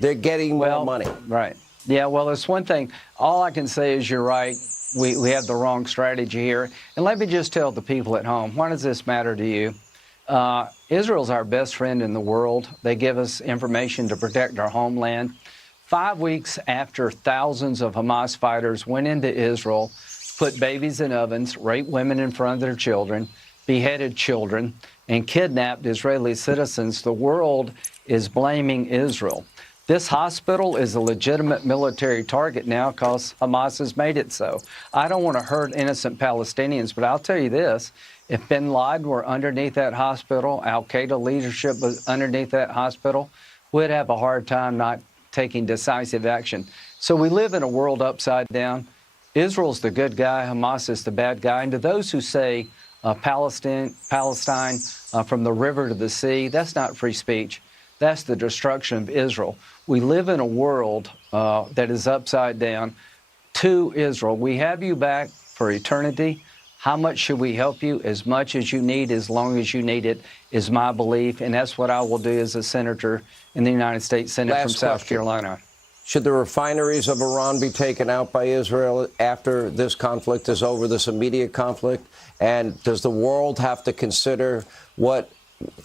They're getting more money. Right. Yeah, well, it's one thing. All I can say is you're right. We have the wrong strategy here. And let me just tell the people at home, why does this matter to you? Israel's our best friend in the world. They give us information to protect our homeland. 5 weeks after thousands of Hamas fighters went into Israel, put babies in ovens, raped women in front of their children, beheaded children, and kidnapped Israeli citizens, the world is blaming Israel. This hospital is a legitimate military target now because Hamas has made it so. I don't want to hurt innocent Palestinians, but I'll tell you this. If bin Laden were underneath that hospital, al-Qaeda leadership was underneath that hospital, we'd have a hard time not taking decisive action. So we live in a world upside down. Israel's the good guy, Hamas is the bad guy. And to those who say Palestine from the river to the sea, that's not free speech. That's the destruction of Israel. We live in a world that is upside down. To Israel, we have you back for eternity. How much should we help you? As much as you need, as long as you need it, is my belief. And that's what I will do as a senator in the United States Senate from South Carolina. Should the refineries of Iran be taken out by Israel after this conflict is over, this immediate conflict? And does the world have to consider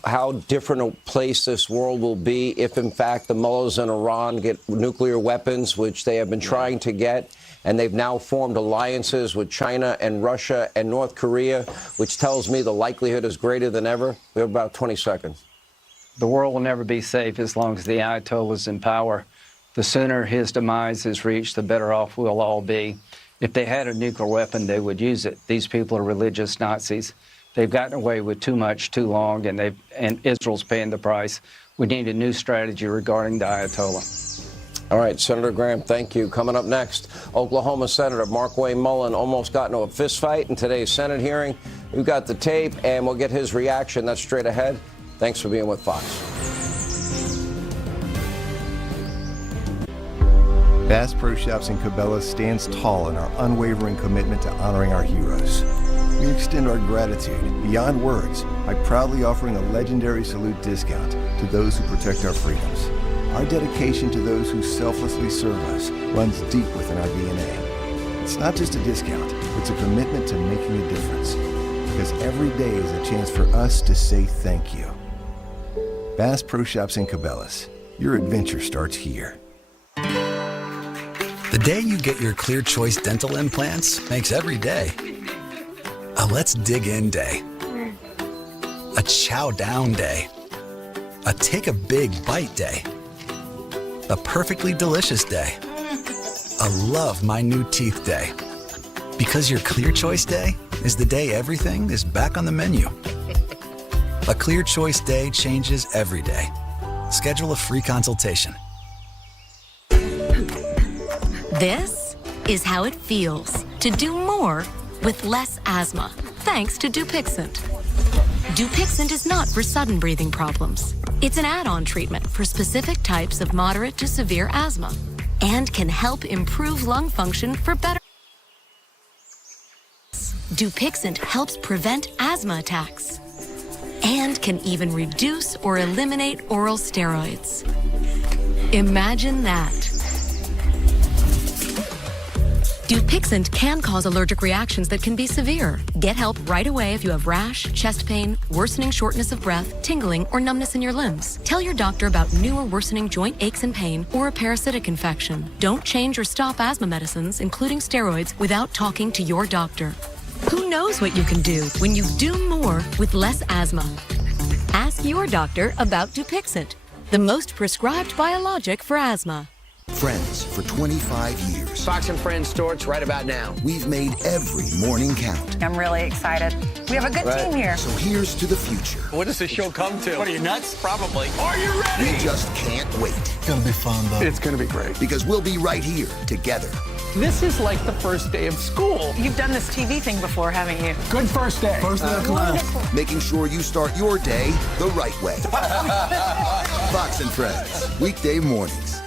how different a place this world will be if, in fact, the mullahs in Iran get nuclear weapons, which they have been trying to get, and they've now formed alliances with China and Russia and North Korea, which tells me the likelihood is greater than ever? We have about 20 seconds. The world will never be safe as long as the Ayatollah is in power. The sooner his demise is reached, the better off we'll all be. If they had a nuclear weapon, they would use it. These people are religious Nazis. They've gotten away with too much, too long, and Israel's paying the price. We need a new strategy regarding the Ayatollah. All right, Senator Graham, thank you. Coming up next, Oklahoma Senator Markwayne Mullin almost got into a fist fight in today's Senate hearing. We've got the tape, and we'll get his reaction. That's straight ahead. Thanks for being with Fox. Bass Pro Shops in Cabela stands tall in our unwavering commitment to honoring our heroes. We extend our gratitude beyond words by proudly offering a legendary salute discount to those who protect our freedoms. Our dedication to those who selflessly serve us runs deep within our DNA. It's not just a discount, it's a commitment to making a difference. Because every day is a chance for us to say thank you. Bass Pro Shops in Cabela's. Your adventure starts here. The day you get your Clear Choice dental implants makes every day a let's dig in day, a chow down day, a take a big bite day, a perfectly delicious day, a love my new teeth day. Because your Clear Choice day is the day everything is back on the menu. A Clear Choice day changes every day. Schedule a free consultation. This is how it feels to do more with less asthma, thanks to Dupixent. Dupixent is not for sudden breathing problems. It's an add-on treatment for specific types of moderate to severe asthma and can help improve lung function for better. Dupixent helps prevent asthma attacks and can even reduce or eliminate oral steroids. Imagine that. Dupixent can cause allergic reactions that can be severe. Get help right away if you have rash, chest pain, worsening shortness of breath, tingling, or numbness in your limbs. Tell your doctor about new or worsening joint aches and pain or a parasitic infection. Don't change or stop asthma medicines, including steroids, without talking to your doctor. Who knows what you can do when you do more with less asthma? Ask your doctor about Dupixent, the most prescribed biologic for asthma. Friends for 25 years. Fox and Friends starts right about now. We've made every morning count. I'm really excited. We have a good team here. So here's to the future. What does this show come to? What are you, nuts? Probably. Are you ready? We just can't wait. It's going to be fun, though. It's going to be great. Because we'll be right here together This is like the first day of school. You've done this TV thing before, haven't you? Good first day. First day of class. Making sure you start your day the right way. Fox and Friends, weekday mornings.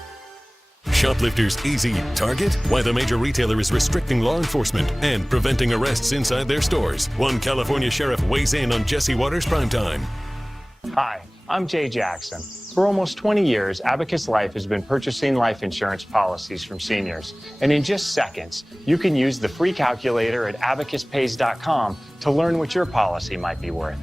Shoplifters easy target? Why the major retailer is restricting law enforcement and preventing arrests inside their stores. One California sheriff weighs in on Jesse Waters' Primetime. Hi, I'm Jay Jackson. For almost 20 years, Abacus Life has been purchasing life insurance policies from seniors. And in just seconds, you can use the free calculator at abacuspays.com to learn what your policy might be worth.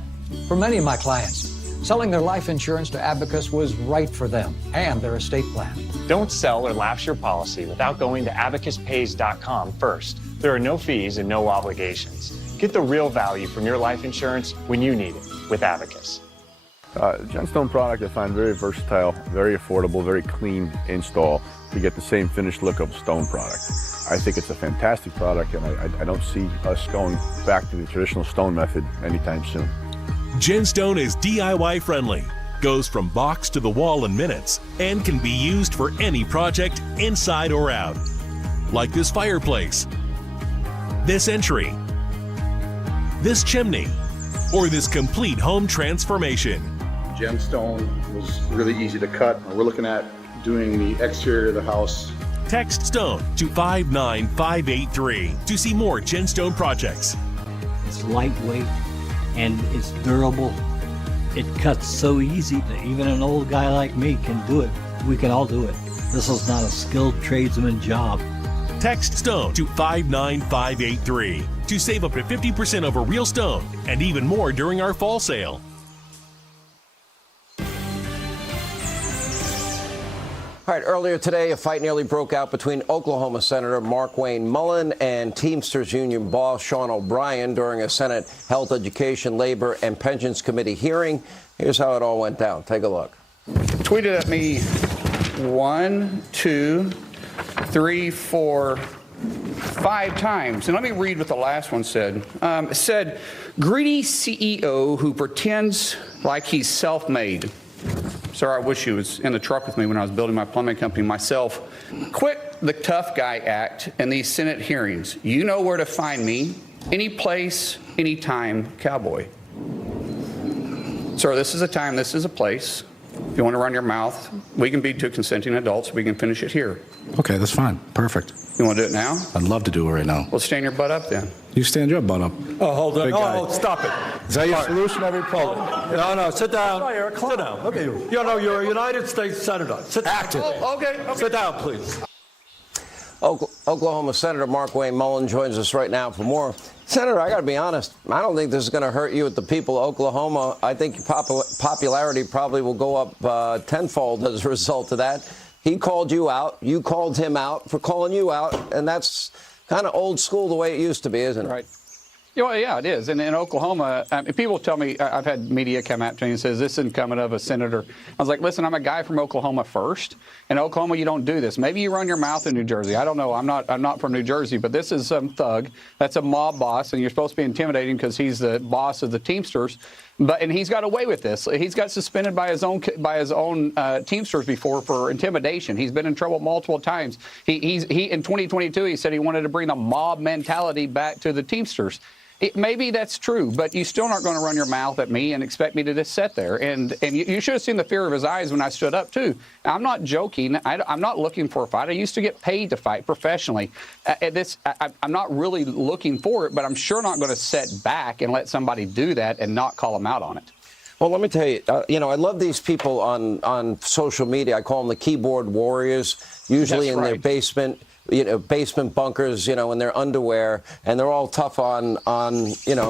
For many of my clients, selling their life insurance to Abacus was right for them and their estate plan. Don't sell or lapse your policy without going to abacuspays.com first. There are no fees and no obligations. Get the real value from your life insurance when you need it with Abacus. Gemstone product I find very versatile, very affordable, very clean install to get the same finished look of stone product. I think it's a fantastic product, and I don't see us going back to the traditional stone method anytime soon. Gemstone is DIY friendly, goes from box to the wall in minutes, and can be used for any project inside or out. Like this fireplace, this entry, this chimney, or this complete home transformation. Gemstone was really easy to cut. We're looking at doing the exterior of the house. Text STONE to 59583 to see more Gemstone projects. It's lightweight and it's durable. It cuts so easy that even an old guy like me can do it. We can all do it. This is not a skilled tradesman job. Text STONE to 59583 to save up to 50% over real stone and even more during our fall sale. All right, earlier today, a fight nearly broke out between Oklahoma Senator Markwayne Mullin and Teamsters Union boss Sean O'Brien during a Senate Health, Education, Labor, and Pensions Committee hearing. Here's how it all went down. Take a look. Tweeted at me 1, 2, 3, 4, 5 times. And let me read what the last one said. It said, greedy CEO who pretends like he's self-made. Sir, I wish he was in the truck with me when I was building my plumbing company myself. Quit the tough guy act in these Senate hearings. You know where to find me. Any place, anytime, cowboy. Sir, this is a time, this is a place. If you want to run your mouth, we can be two consenting adults. We can finish it here. Okay, that's fine. Perfect. You want to do it now? I'd love to do it right now. Well, stand your butt up then. You stand your butt up. Oh, hold on. Big guy. Oh, stop it. Is that your solution every problem? No, sit down. Sit down. Okay. You know, you're a United States Senator. Sit down. Okay. Sit down, please. Oklahoma Senator Markwayne Mullin joins us right now for more. Senator, I got to be honest, I don't think this is going to hurt you with the people of Oklahoma. I think your popularity probably will go up tenfold as a result of that. He called you out. You called him out for calling you out. And that's kind of old school the way it used to be, isn't it? Right. Yeah, it is. And in Oklahoma, people tell me, I've had media come out to me and says, this isn't coming of a senator. I was like, listen, I'm a guy from Oklahoma first. In Oklahoma, you don't do this. Maybe you run your mouth in New Jersey. I don't know. I'm not from New Jersey, but this is some thug. That's a mob boss, and you're supposed to be intimidating because he's the boss of the Teamsters. And he's got away with this. He's got suspended by his own Teamsters before for intimidation. He's been in trouble multiple times. He in 2022, he said he wanted to bring the mob mentality back to the Teamsters. Maybe that's true, but you still aren't going to run your mouth at me and expect me to just sit there. And you should have seen the fear of his eyes when I stood up, too. I'm not joking. I'm not looking for a fight. I used to get paid to fight professionally. I'm not really looking for it, but I'm sure not going to sit back and let somebody do that and not call them out on it. Well, let me tell you, I love these people on social media. I call them the keyboard warriors, usually in their basement. Basement bunkers, in their underwear, and they're all tough on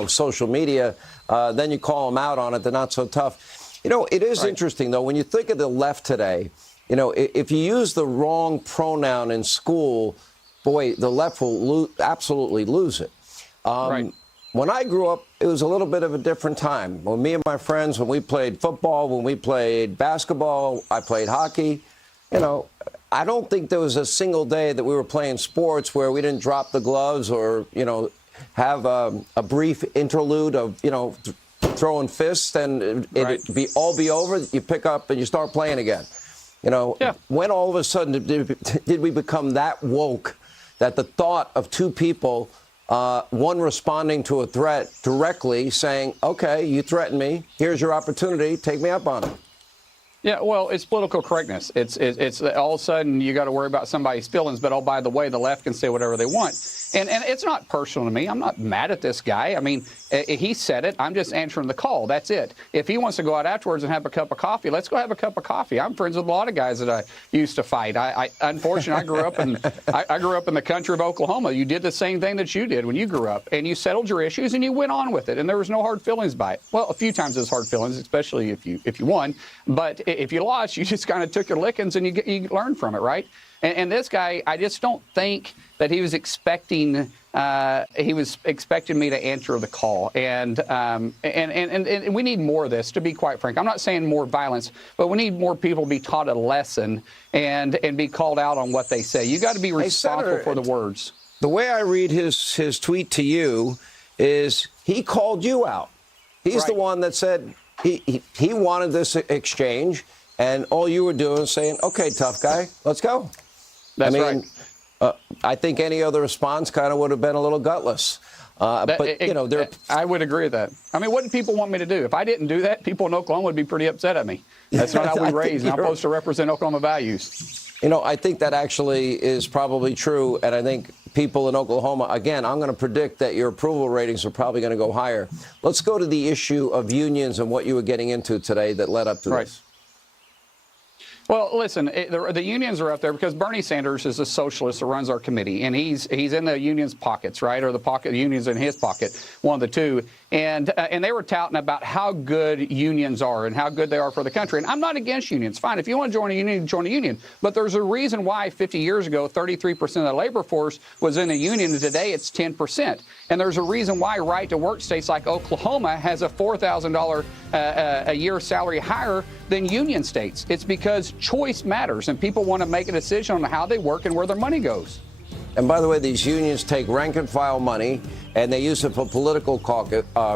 social media. Then you call them out on it, they're not so tough. It is interesting, though, when you think of the left today, if you use the wrong pronoun in school, boy, the left will absolutely lose it. When I grew up, it was a little bit of a different time. When me and my friends, when we played football, when we played basketball, I played hockey, I don't think there was a single day that we were playing sports where we didn't drop the gloves or, have a brief interlude of, throwing fists and it'd be over. You pick up and you start playing again. When all of a sudden did we become that woke that the thought of two people, one responding to a threat directly saying, okay, you threatened me, here's your opportunity, take me up on it. Yeah, well, it's political correctness. It's all of a sudden you got to worry about somebody's feelings, but oh, by the way, the left can say whatever they want. And it's not personal to me. I'm not mad at this guy. I mean, he said it. I'm just answering the call. That's it. If he wants to go out afterwards and have a cup of coffee, let's go have a cup of coffee. I'm friends with a lot of guys that I used to fight. Unfortunately, I grew up in the country of Oklahoma. You did the same thing that you did when you grew up, and you settled your issues and you went on with it, and there was no hard feelings by it. Well, a few times there's hard feelings, especially if you won. But if you lost, you just kind of took your lickings and you learned from it, right? And this guy, I just don't think that he was expecting me to answer the call. And we need more of this, to be quite frank. I'm not saying more violence, but we need more people to be taught a lesson and be called out on what they say. You got to be responsible for the words. The way I read his tweet to you is he called you out. He's the one that said he wanted this exchange, and all you were doing was saying, okay, tough guy, let's go. That's right. I think any other response kind of would have been a little gutless. I would agree with that. I mean, what do people want me to do? If I didn't do that, people in Oklahoma would be pretty upset at me. That's not how we raise, and I'm supposed to represent Oklahoma values. You know, I think that actually is probably true, and I think people in Oklahoma, again, I'm going to predict that your approval ratings are probably going to go higher. Let's go to the issue of unions and what you were getting into today that led up to this. Well, listen, the unions are up there because Bernie Sanders is a socialist that runs our committee, and he's in the unions' pockets, right, or the unions in his pocket, one of the two. And they were touting about how good unions are and how good they are for the country. And I'm not against unions. Fine, if you want to join a union, join a union. But there's a reason why 50 years ago, 33% of the labor force was in a union, and today it's 10%. And there's a reason why right-to-work states like Oklahoma has a $4,000 a year salary higher than union states. It's because choice matters, and people want to make a decision on how they work and where their money goes. And by the way, these unions take rank-and-file money, and they use it for political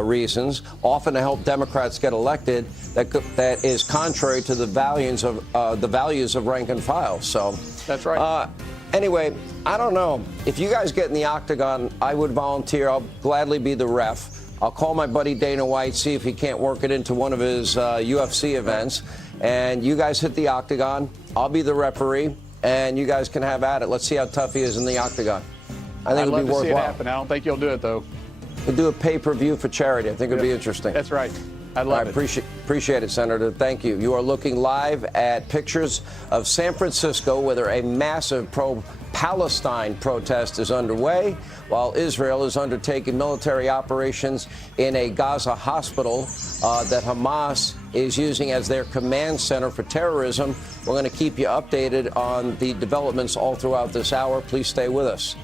reasons, often to help Democrats get elected. That is contrary to the values of rank-and-file. So that's right. Anyway, I don't know. If you guys get in the octagon, I would volunteer. I'll gladly be the ref. I'll call my buddy Dana White, see if he can't work it into one of his UFC events. And you guys hit the octagon. I'll be the referee, and you guys can have at it. Let's see how tough he is in the octagon. I think it'll be worthwhile. I'd love to see it happen. I don't think you'll do it, though. We'll do a pay-per-view for charity. I think it'll be interesting. That's right. I love it. Appreciate it, Senator. Thank you. You are looking live at pictures of San Francisco, where a massive pro-Palestine protest is underway, while Israel is undertaking military operations in a Gaza hospital that Hamas is using as their command center for terrorism. We're going to keep you updated on the developments all throughout this hour. Please stay with us.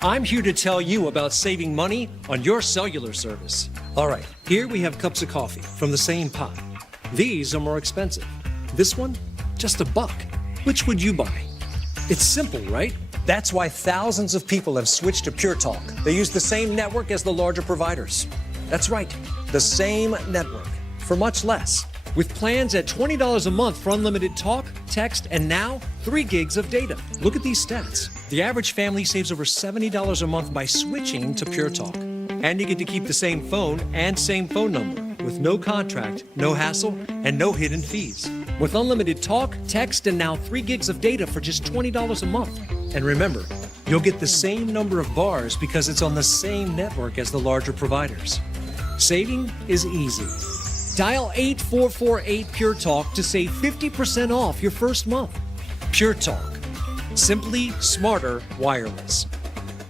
I'm here to tell you about saving money on your cellular service. All right, here we have cups of coffee from the same pot. These are more expensive. This one, just $1. Which would you buy? It's simple, right? That's why thousands of people have switched to Pure Talk. They use the same network as the larger providers. That's right, the same network for much less. With plans at $20 a month for unlimited talk, text, and now 3 gigs of data. Look at these stats. The average family saves over $70 a month by switching to Pure Talk. And you get to keep the same phone and same phone number with no contract, no hassle, and no hidden fees. With unlimited talk, text, and now 3 gigs of data for just $20 a month. And remember, you'll get the same number of bars because it's on the same network as the larger providers. Saving is easy. Dial 8448 Pure Talk to save 50% off your first month. Pure Talk. Simply smarter wireless.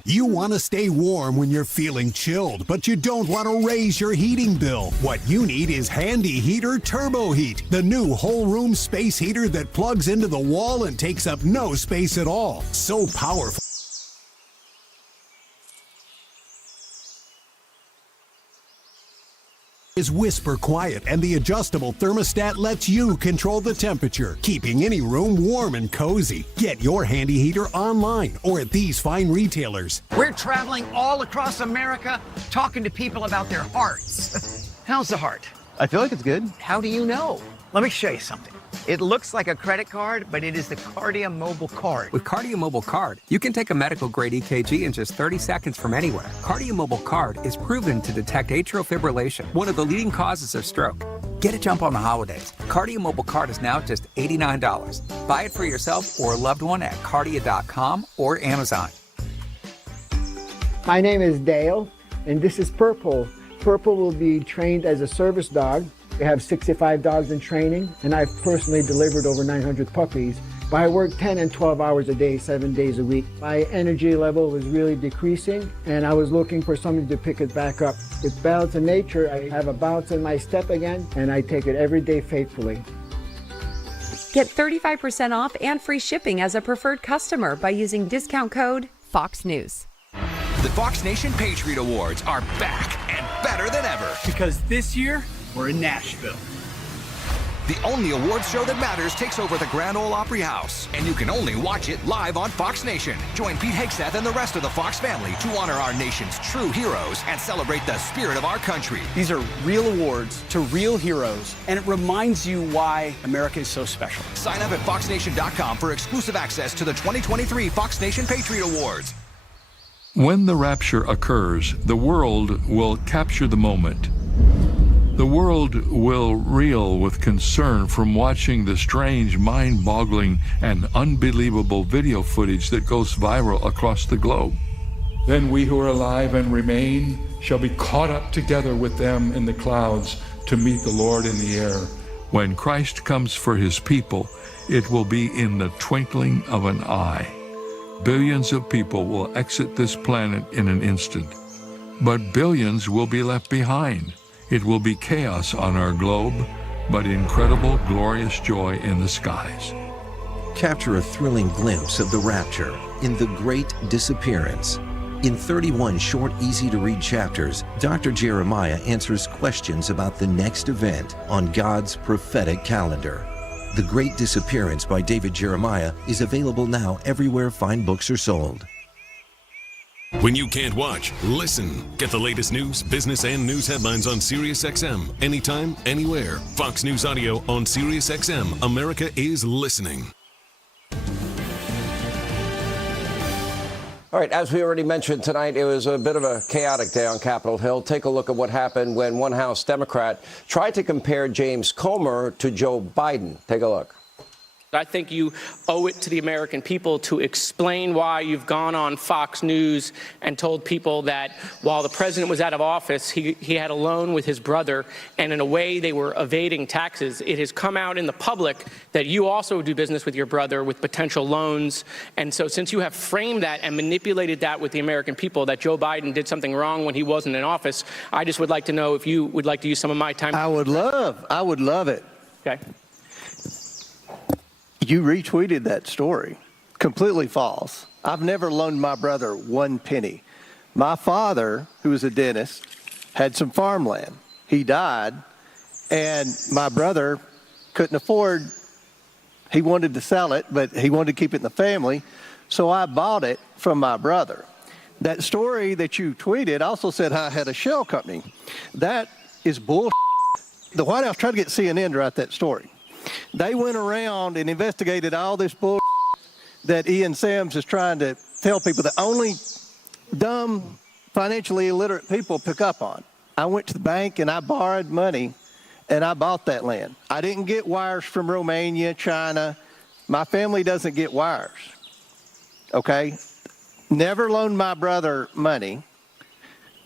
You want to stay warm when you're feeling chilled, but you don't want to raise your heating bill. What you need is Handy Heater Turbo Heat, the new whole room space heater that plugs into the wall and takes up no space at all. So powerful. Is whisper quiet, and the adjustable thermostat lets you control the temperature, keeping any room warm and cozy. Get your Handy Heater online or at these fine retailers. We're traveling all across America talking to people about their hearts. How's the heart? I feel like it's good. How do you know? Let me show you something. It looks like a credit card, but it is the Cardia Mobile Card. With Cardia Mobile Card, you can take a medical-grade EKG in just 30 seconds from anywhere. Cardia Mobile Card is proven to detect atrial fibrillation, one of the leading causes of stroke. Get a jump on the holidays. Cardia Mobile Card is now just $89. Buy it for yourself or a loved one at cardia.com or Amazon. My name is Dale, and this is Purple. Purple will be trained as a service dog. We have 65 dogs in training, and I've personally delivered over 900 puppies. But I work 10 and 12 hours a day, 7 days a week. My energy level was really decreasing, and I was looking for something to pick it back up. With Balance in Nature, I have a bounce in my step again, and I take it every day faithfully. Get 35% off and free shipping as a preferred customer by using discount code Fox News. The Fox Nation Patriot Awards are back and better than ever. Because this year, we're in Nashville. The only awards show that matters takes over the Grand Ole Opry House, and you can only watch it live on Fox Nation. Join Pete Hegseth and the rest of the Fox family to honor our nation's true heroes and celebrate the spirit of our country. These are real awards to real heroes, and it reminds you why America is so special. Sign up at foxnation.com for exclusive access to the 2023 Fox Nation Patriot Awards. When the rapture occurs, the world will capture the moment. The world will reel with concern from watching the strange, mind-boggling, and unbelievable video footage that goes viral across the globe. Then we who are alive and remain shall be caught up together with them in the clouds to meet the Lord in the air. When Christ comes for his people, it will be in the twinkling of an eye. Billions of people will exit this planet in an instant, but billions will be left behind. It will be chaos on our globe, but incredible, glorious joy in the skies. Capture a thrilling glimpse of the rapture in The Great Disappearance. In 31 short, easy-to-read chapters, Dr. Jeremiah answers questions about the next event on God's prophetic calendar. The Great Disappearance by David Jeremiah is available now everywhere fine books are sold. When you can't watch, listen. Get the latest news, business, and news headlines on SiriusXM. Anytime, anywhere. Fox News Audio on SiriusXM. America is listening. All right, as we already mentioned tonight, it was a bit of a chaotic day on Capitol Hill. Take a look at what happened when one House Democrat tried to compare James Comer to Joe Biden. Take a look. I think you owe it to the American people to explain why you've gone on Fox News and told people that while the president was out of office, he had a loan with his brother, and in a way they were evading taxes. It has come out in the public that you also do business with your brother with potential loans. And so since you have framed that and manipulated that with the American people, that Joe Biden did something wrong when he wasn't in office, I just would like to know if you would like to use some of my time. I would love it. Okay. You retweeted that story. Completely false. I've never loaned my brother one penny. My father, who was a dentist, had some farmland. He died, and my brother couldn't afford, he wanted to sell it, but he wanted to keep it in the family, so I bought it from my brother. That story that you tweeted also said I had a shell company. That is bull. The White House tried to get CNN to write that story. They went around and investigated all this bull that Ian Sams is trying to tell people that only dumb, financially illiterate people pick up on. I went to the bank and I borrowed money and I bought that land. I didn't get wires from Romania, China. My family doesn't get wires. Okay? Never loaned my brother money.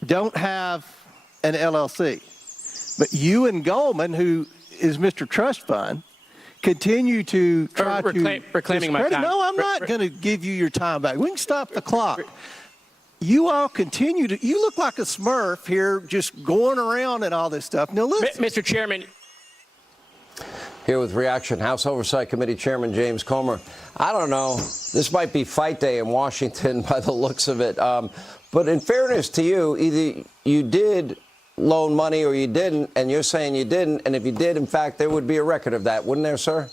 Don't have an LLC. But you and Goldman, who is Mr. Trust Fund, continue to try to reclaiming my time. No, I'm not going to give you your time back. We can stop the clock. You all continue to, you look like a Smurf here just going around and all this stuff. Now listen. Mr. Chairman. Here with reaction, House Oversight Committee Chairman James Comer. I don't know. This might be fight day in Washington by the looks of it. But in fairness to you, either you did loan money or you didn't, and you're saying you didn't, and if you did, in fact, there would be a record of that, wouldn't there, sir?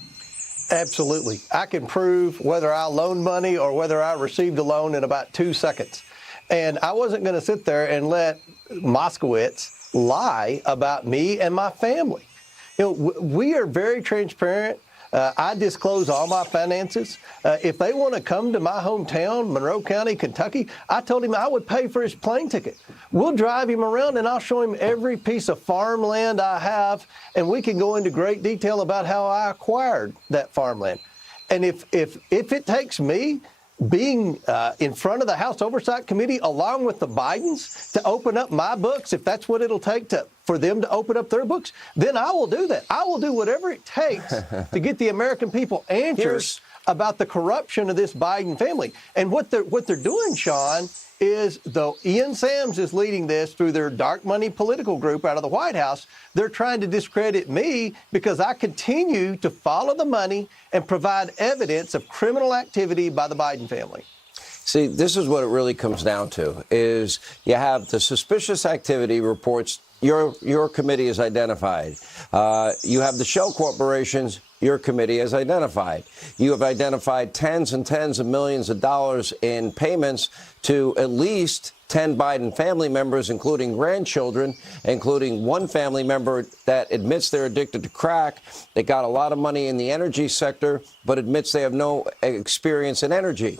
Absolutely. I can prove whether I loaned money or whether I received a loan in about 2 seconds. And I wasn't going to sit there and let Moskowitz lie about me and my family. We are very transparent. I disclose all my finances. If they want to come to my hometown, Monroe County, Kentucky, I told him I would pay for his plane ticket. We'll drive him around and I'll show him every piece of farmland I have, and we can go into great detail about how I acquired that farmland. And if it takes me being in front of the House Oversight Committee along with the Bidens to open up my books, if that's what it'll take for them to open up their books, then I will do that. I will do whatever it takes to get the American people answers about the corruption of this Biden family. And what they're doing, Sean, is though Ian Sams is leading this through their dark money political group out of the White House, they're trying to discredit me because I continue to follow the money and provide evidence of criminal activity by the Biden family. See, this is what it really comes down to, is you have the suspicious activity reports your committee has identified. You have the shell corporations your committee has identified. You have identified tens and tens of millions of dollars in payments to at least 10 Biden family members, including grandchildren, including one family member that admits they're addicted to crack. They got a lot of money in the energy sector, but admits they have no experience in energy.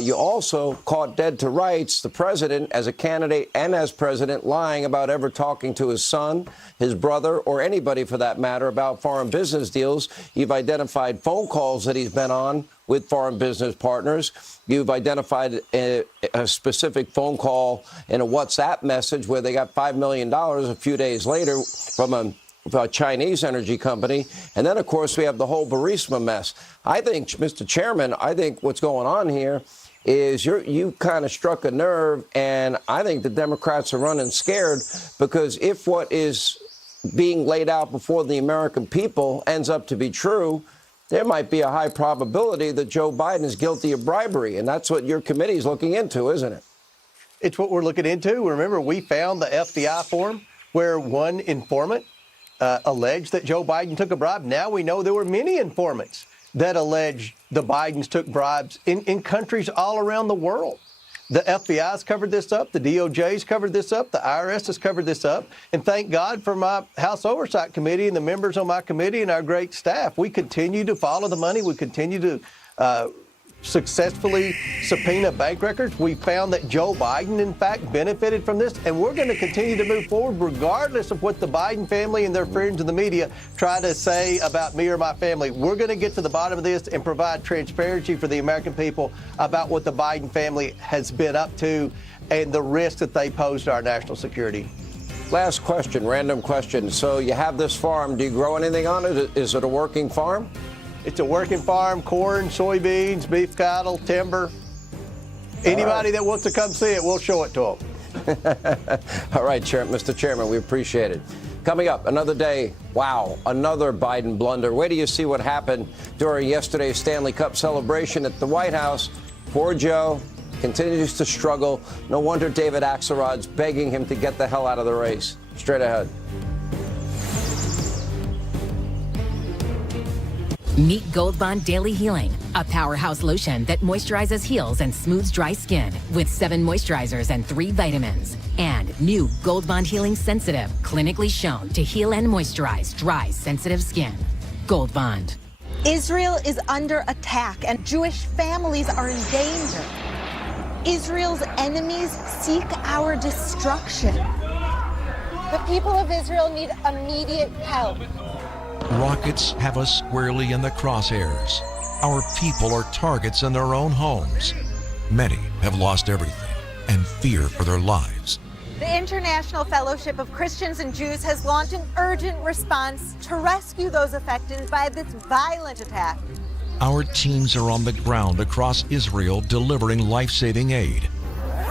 You also caught dead to rights the president as a candidate and as president lying about ever talking to his son, his brother, or anybody for that matter about foreign business deals. You've identified phone calls that he's been on with foreign business partners. You've identified a specific phone call in a WhatsApp message where they got $5 million a few days later from a Chinese energy company. And then, of course, we have the whole Burisma mess. I think, Mr. Chairman, I think what's going on here is you kind of struck a nerve, and I think the Democrats are running scared, because if what is being laid out before the American people ends up to be true, there might be a high probability that Joe Biden is guilty of bribery. And that's what your committee is looking into, isn't it? It's what we're looking into. Remember, we found the FBI form where one informant alleged that Joe Biden took a bribe. Now we know there were many informants that alleged the Bidens took bribes in countries all around the world. The FBI's covered this up. The DOJ's covered this up. The IRS has covered this up. And thank God for my House Oversight Committee and the members on my committee and our great staff. We continue to follow the money. We continue to successfully subpoena bank records. We found that Joe Biden, in fact, benefited from this. And we're going to continue to move forward regardless of what the Biden family and their friends in the media try to say about me or my family. We're going to get to the bottom of this and provide transparency for the American people about what the Biden family has been up to and the risk that they pose to our national security. Last question, random question. So you have this farm. Do you grow anything on it? Is it a working farm? It's a working farm, corn, soybeans, beef cattle, timber. Anybody that wants to come see it, we'll show it to them. All right, Mr. Chairman, we appreciate it. Coming up, another day. Wow, another Biden blunder. Wait till you see what happened during yesterday's Stanley Cup celebration at the White House. Poor Joe continues to struggle. No wonder David Axelrod's begging him to get the hell out of the race. Straight ahead. Meet Gold Bond Daily Healing, a powerhouse lotion that moisturizes, heals, and smooths dry skin with 7 moisturizers and 3 vitamins. And new Gold Bond Healing Sensitive, clinically shown to heal and moisturize dry, sensitive skin. Gold Bond. Israel is under attack and Jewish families are in danger. Israel's enemies seek our destruction. The people of Israel need immediate help. Rockets have us squarely in the crosshairs. Our people are targets in their own homes. Many have lost everything and fear for their lives. The International Fellowship of Christians and Jews has launched an urgent response to rescue those affected by this violent attack. Our teams are on the ground across Israel delivering life-saving aid.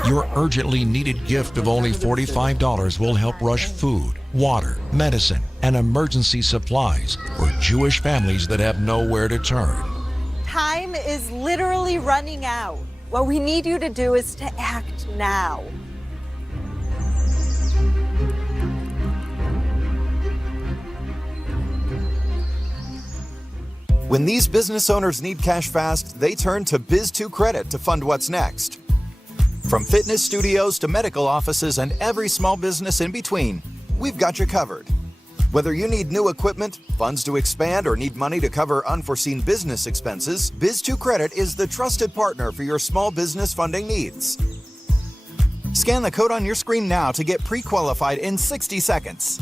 Your urgently needed gift of only $45 will help rush food, water, medicine, and emergency supplies for Jewish families that have nowhere to turn. Time is literally running out. What we need you to do is to act now. When these business owners need cash fast, they turn to Biz2 Credit to fund what's next. From fitness studios to medical offices and every small business in between, we've got you covered. Whether you need new equipment, funds to expand, or need money to cover unforeseen business expenses, Biz2 Credit is the trusted partner for your small business funding needs. Scan the code on your screen now to get pre-qualified in 60 seconds.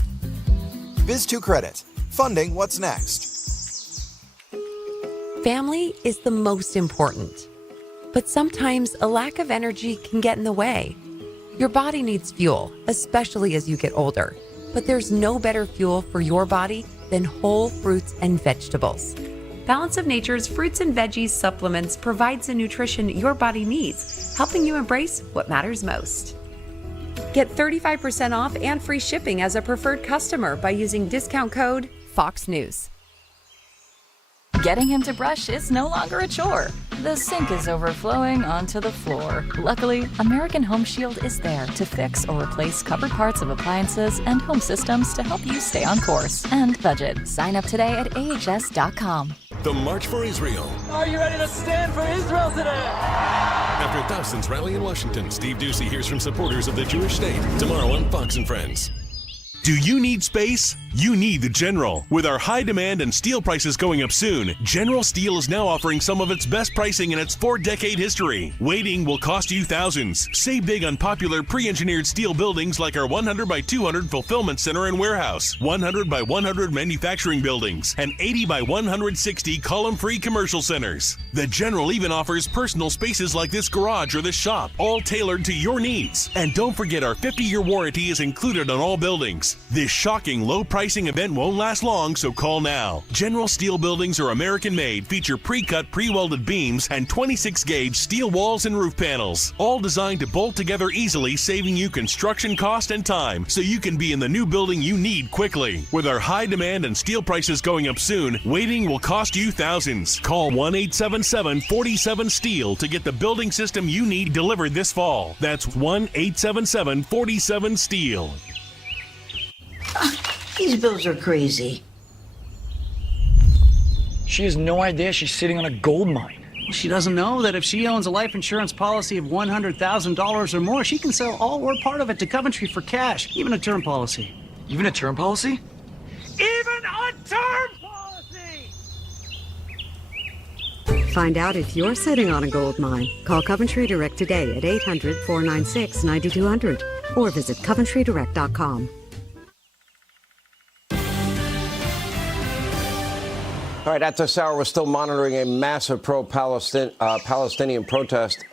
Biz2 Credit, funding what's next. Family is the most important, but sometimes a lack of energy can get in the way. Your body needs fuel, especially as you get older. But there's no better fuel for your body than whole fruits and vegetables. Balance of Nature's fruits and veggies supplements provides the nutrition your body needs, helping you embrace what matters most. Get 35% off and free shipping as a preferred customer by using discount code FOXNEWS. Getting him to brush is no longer a chore. The sink is overflowing onto the floor. Luckily, American Home Shield is there to fix or replace covered parts of appliances and home systems to help you stay on course and budget. Sign up today at ahs.com. The March for Israel. Are you ready to stand for Israel today? After thousands rally in Washington, Steve Ducey hears from supporters of the Jewish state tomorrow on Fox and Friends. Do you need space? You need the General. With our high demand and steel prices going up soon, General Steel is now offering some of its best pricing in its 4-decade history. Waiting will cost you thousands. Save big on popular pre-engineered steel buildings like our 100 by 200 fulfillment center and warehouse, 100 by 100 manufacturing buildings, and 80 by 160 column-free commercial centers. The General even offers personal spaces like this garage or this shop, all tailored to your needs. And don't forget our 50-year warranty is included on all buildings. This shocking low pricing event won't last long, so call now. General Steel buildings are American-made, feature pre-cut, pre-welded beams, and 26-gauge steel walls and roof panels, all designed to bolt together easily, saving you construction cost and time, so you can be in the new building you need quickly. With our high demand and steel prices going up soon, waiting will cost you thousands. Call 1-877-47-STEEL to get the building system you need delivered this fall. That's 1-877-47-STEEL. These bills are crazy. She has no idea she's sitting on a gold mine. She doesn't know that if she owns a life insurance policy of $100,000 or more, she can sell all or part of it to Coventry for cash, even a term policy. Even a term policy? Even a term policy! Find out if you're sitting on a gold mine. Call Coventry Direct today at 800-496-9200 or visit coventrydirect.com. All right, at this hour, we're still monitoring a massive pro-Palestinian protest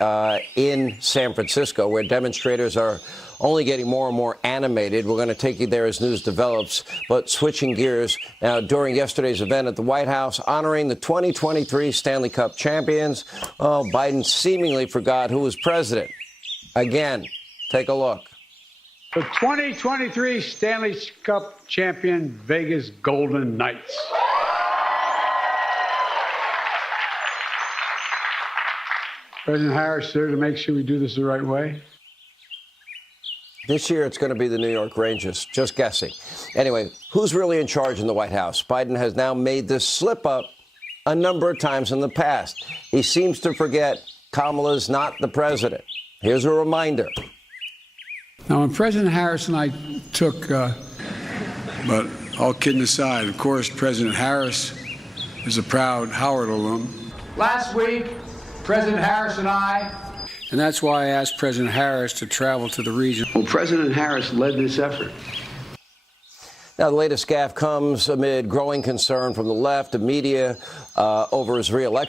in San Francisco, where demonstrators are only getting more and more animated. We're going to take you there as news develops. But switching gears, now, during yesterday's event at the White House honoring the 2023 Stanley Cup champions, Biden seemingly forgot who was president. Again, take a look. The 2023 Stanley Cup champion Vegas Golden Knights. President Harris there to make sure we do this the right way. This year, it's going to be the New York Rangers. Just guessing. Anyway, who's really in charge in the White House? Biden has now made this slip up a number of times in the past. He seems to forget Kamala's not the president. Here's a reminder. Now, when President Harris and I took, but all kidding aside, of course, President Harris is a proud Howard alum. Last week, President Harris and I, and that's why I asked President Harris to travel to the region. Well, President Harris led this effort. Now, the latest gaffe comes amid growing concern from the left, the media, over his re-election.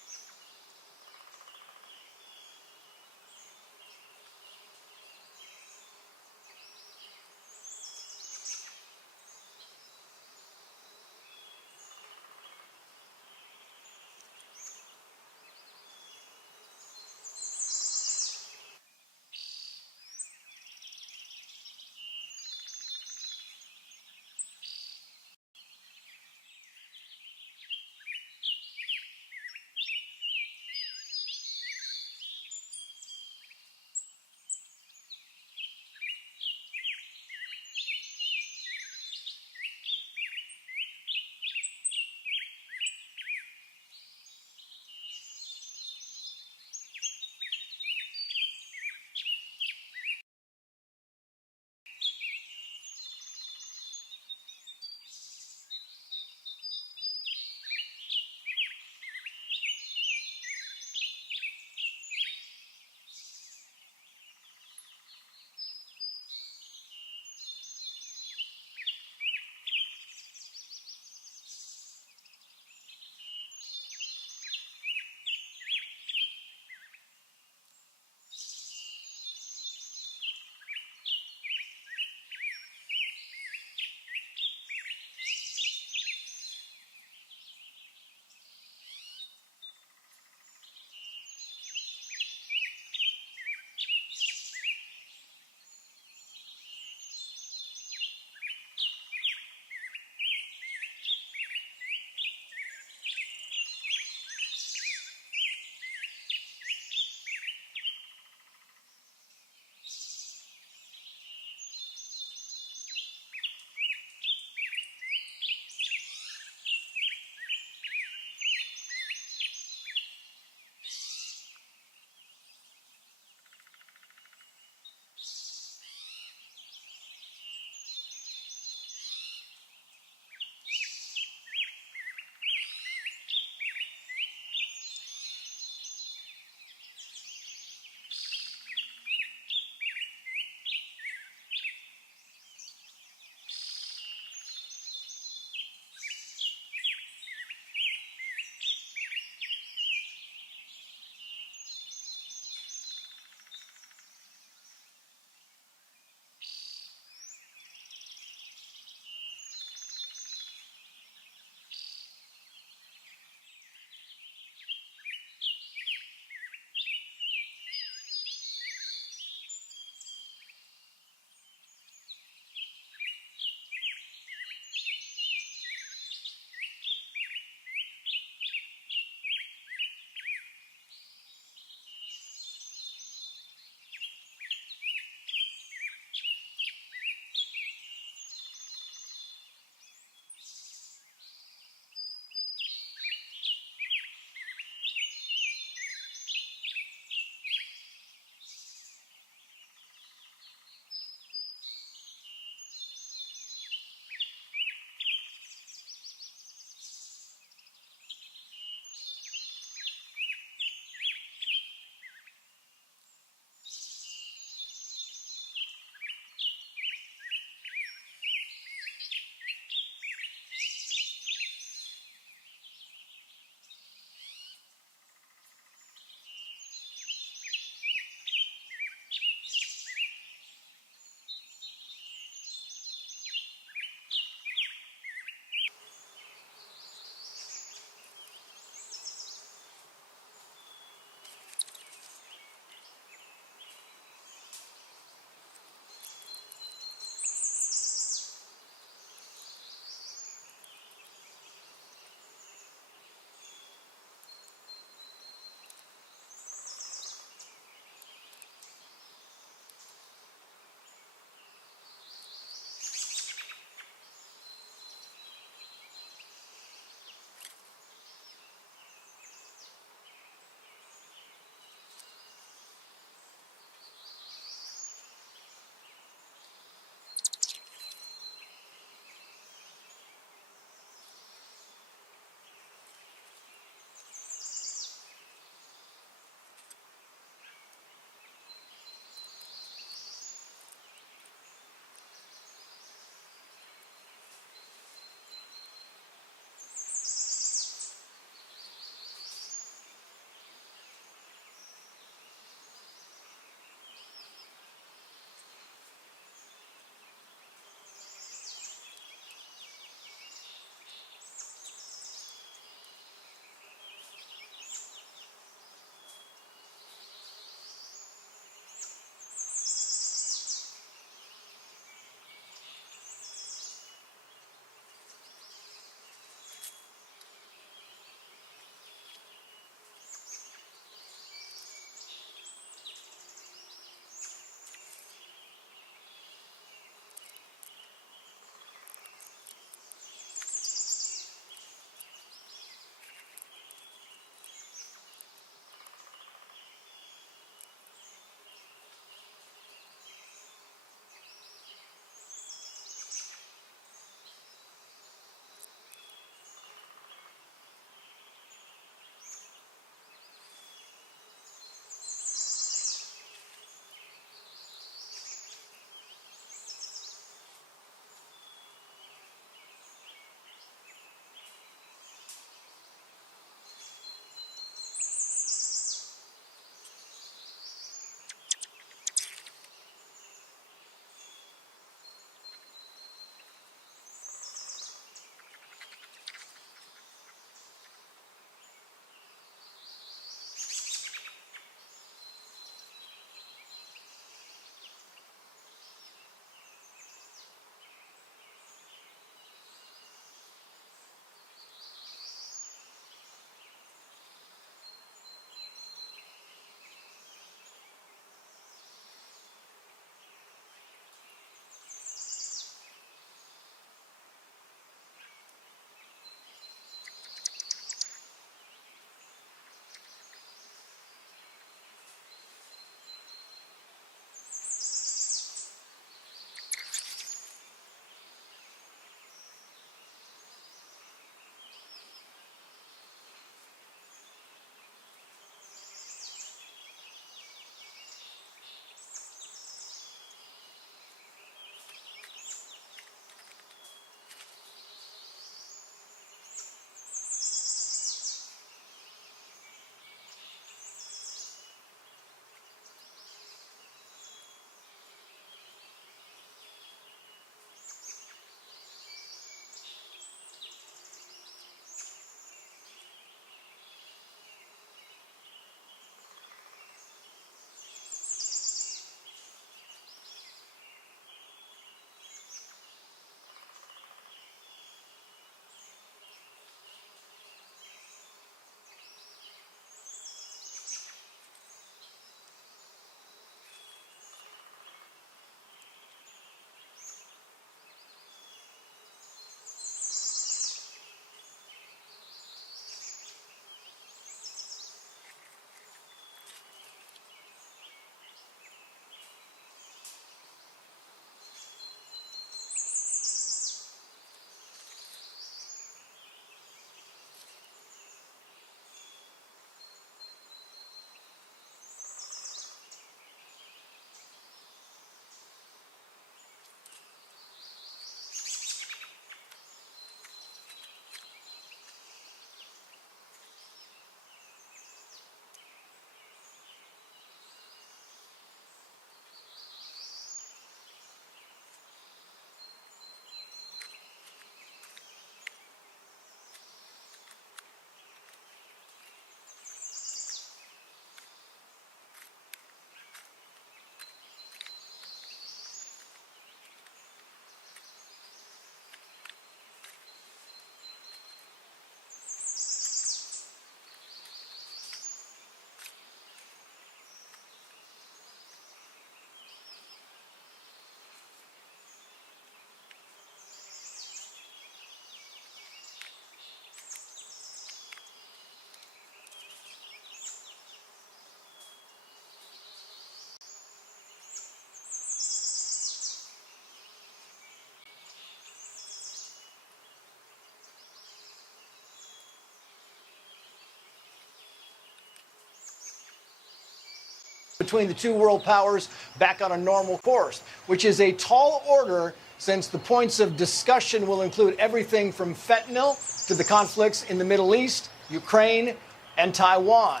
between the two world powers back on a normal course, which is a tall order since the points of discussion will include everything from fentanyl to the conflicts in the Middle East, Ukraine, and Taiwan.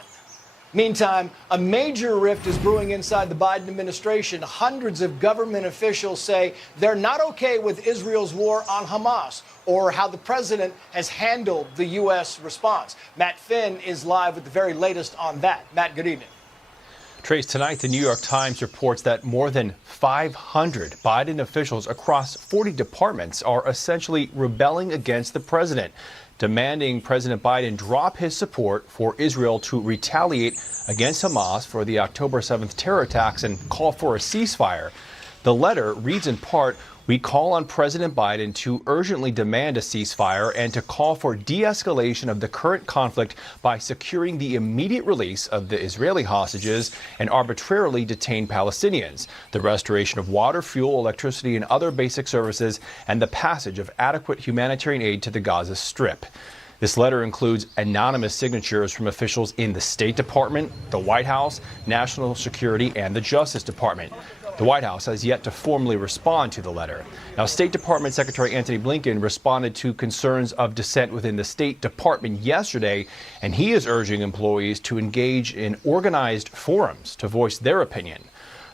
Meantime, a major rift is brewing inside the Biden administration. Hundreds of government officials say they're not okay with Israel's war on Hamas or how the president has handled the U.S. response. Matt Finn is live with the very latest on that. Matt, good evening. Trace, tonight the New York Times reports that more than 500 Biden officials across 40 departments are essentially rebelling against the president, demanding President Biden drop his support for Israel to retaliate against Hamas for the October 7th terror attacks and call for a ceasefire. The letter reads in part, "We call on President Biden to urgently demand a ceasefire and to call for de-escalation of the current conflict by securing the immediate release of the Israeli hostages and arbitrarily detained Palestinians, the restoration of water, fuel, electricity, and other basic services, and the passage of adequate humanitarian aid to the Gaza Strip." This letter includes anonymous signatures from officials in the State Department, the White House, National Security, and the Justice Department. The White House has yet to formally respond to the letter. Now, State Department Secretary Antony Blinken responded to concerns of dissent within the State Department yesterday, and he is urging employees to engage in organized forums to voice their opinion.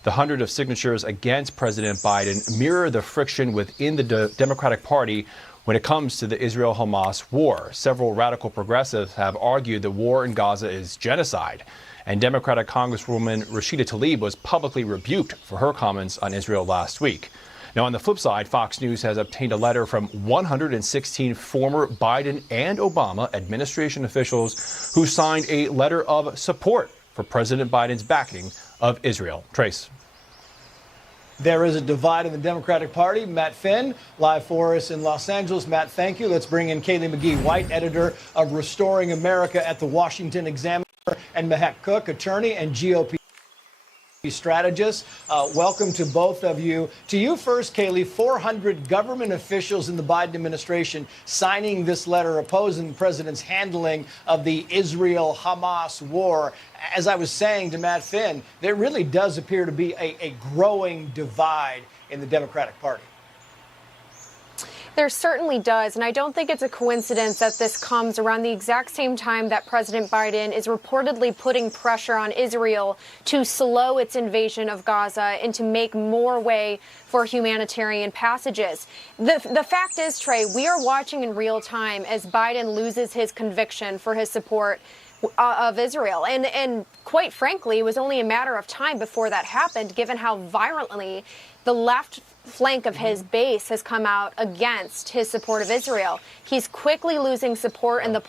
The 100 of signatures against President Biden mirror the friction within the Democratic Party when it comes to the Israel-Hamas war. Several radical progressives have argued the war in Gaza is genocide. And Democratic Congresswoman Rashida Tlaib was publicly rebuked for her comments on Israel last week. Now, on the flip side, Fox News has obtained a letter from 116 former Biden and Obama administration officials who signed a letter of support for President Biden's backing of Israel. Trace. There is a divide in the Democratic Party. Matt Finn, live for us in Los Angeles. Matt, thank you. Let's bring in Kaylee McGee-White, editor of Restoring America at the Washington Examiner, and Mehek Cook, attorney and GOP strategist. Welcome to both of you. To you first, Kaylee, 400 government officials in the Biden administration signing this letter opposing the president's handling of the Israel-Hamas war. As I was saying to Matt Finn, there really does appear to be a growing divide in the Democratic Party. There certainly does, and I don't think it's a coincidence that this comes around the exact same time that President Biden is reportedly putting pressure on Israel to slow its invasion of Gaza and to make more way for humanitarian passages. The fact is, Trey, we are watching in real time as Biden loses his conviction for his support of Israel. And quite frankly, it was only a matter of time before that happened, given how violently the left flank of his base has come out against his support of Israel. He's quickly losing support in the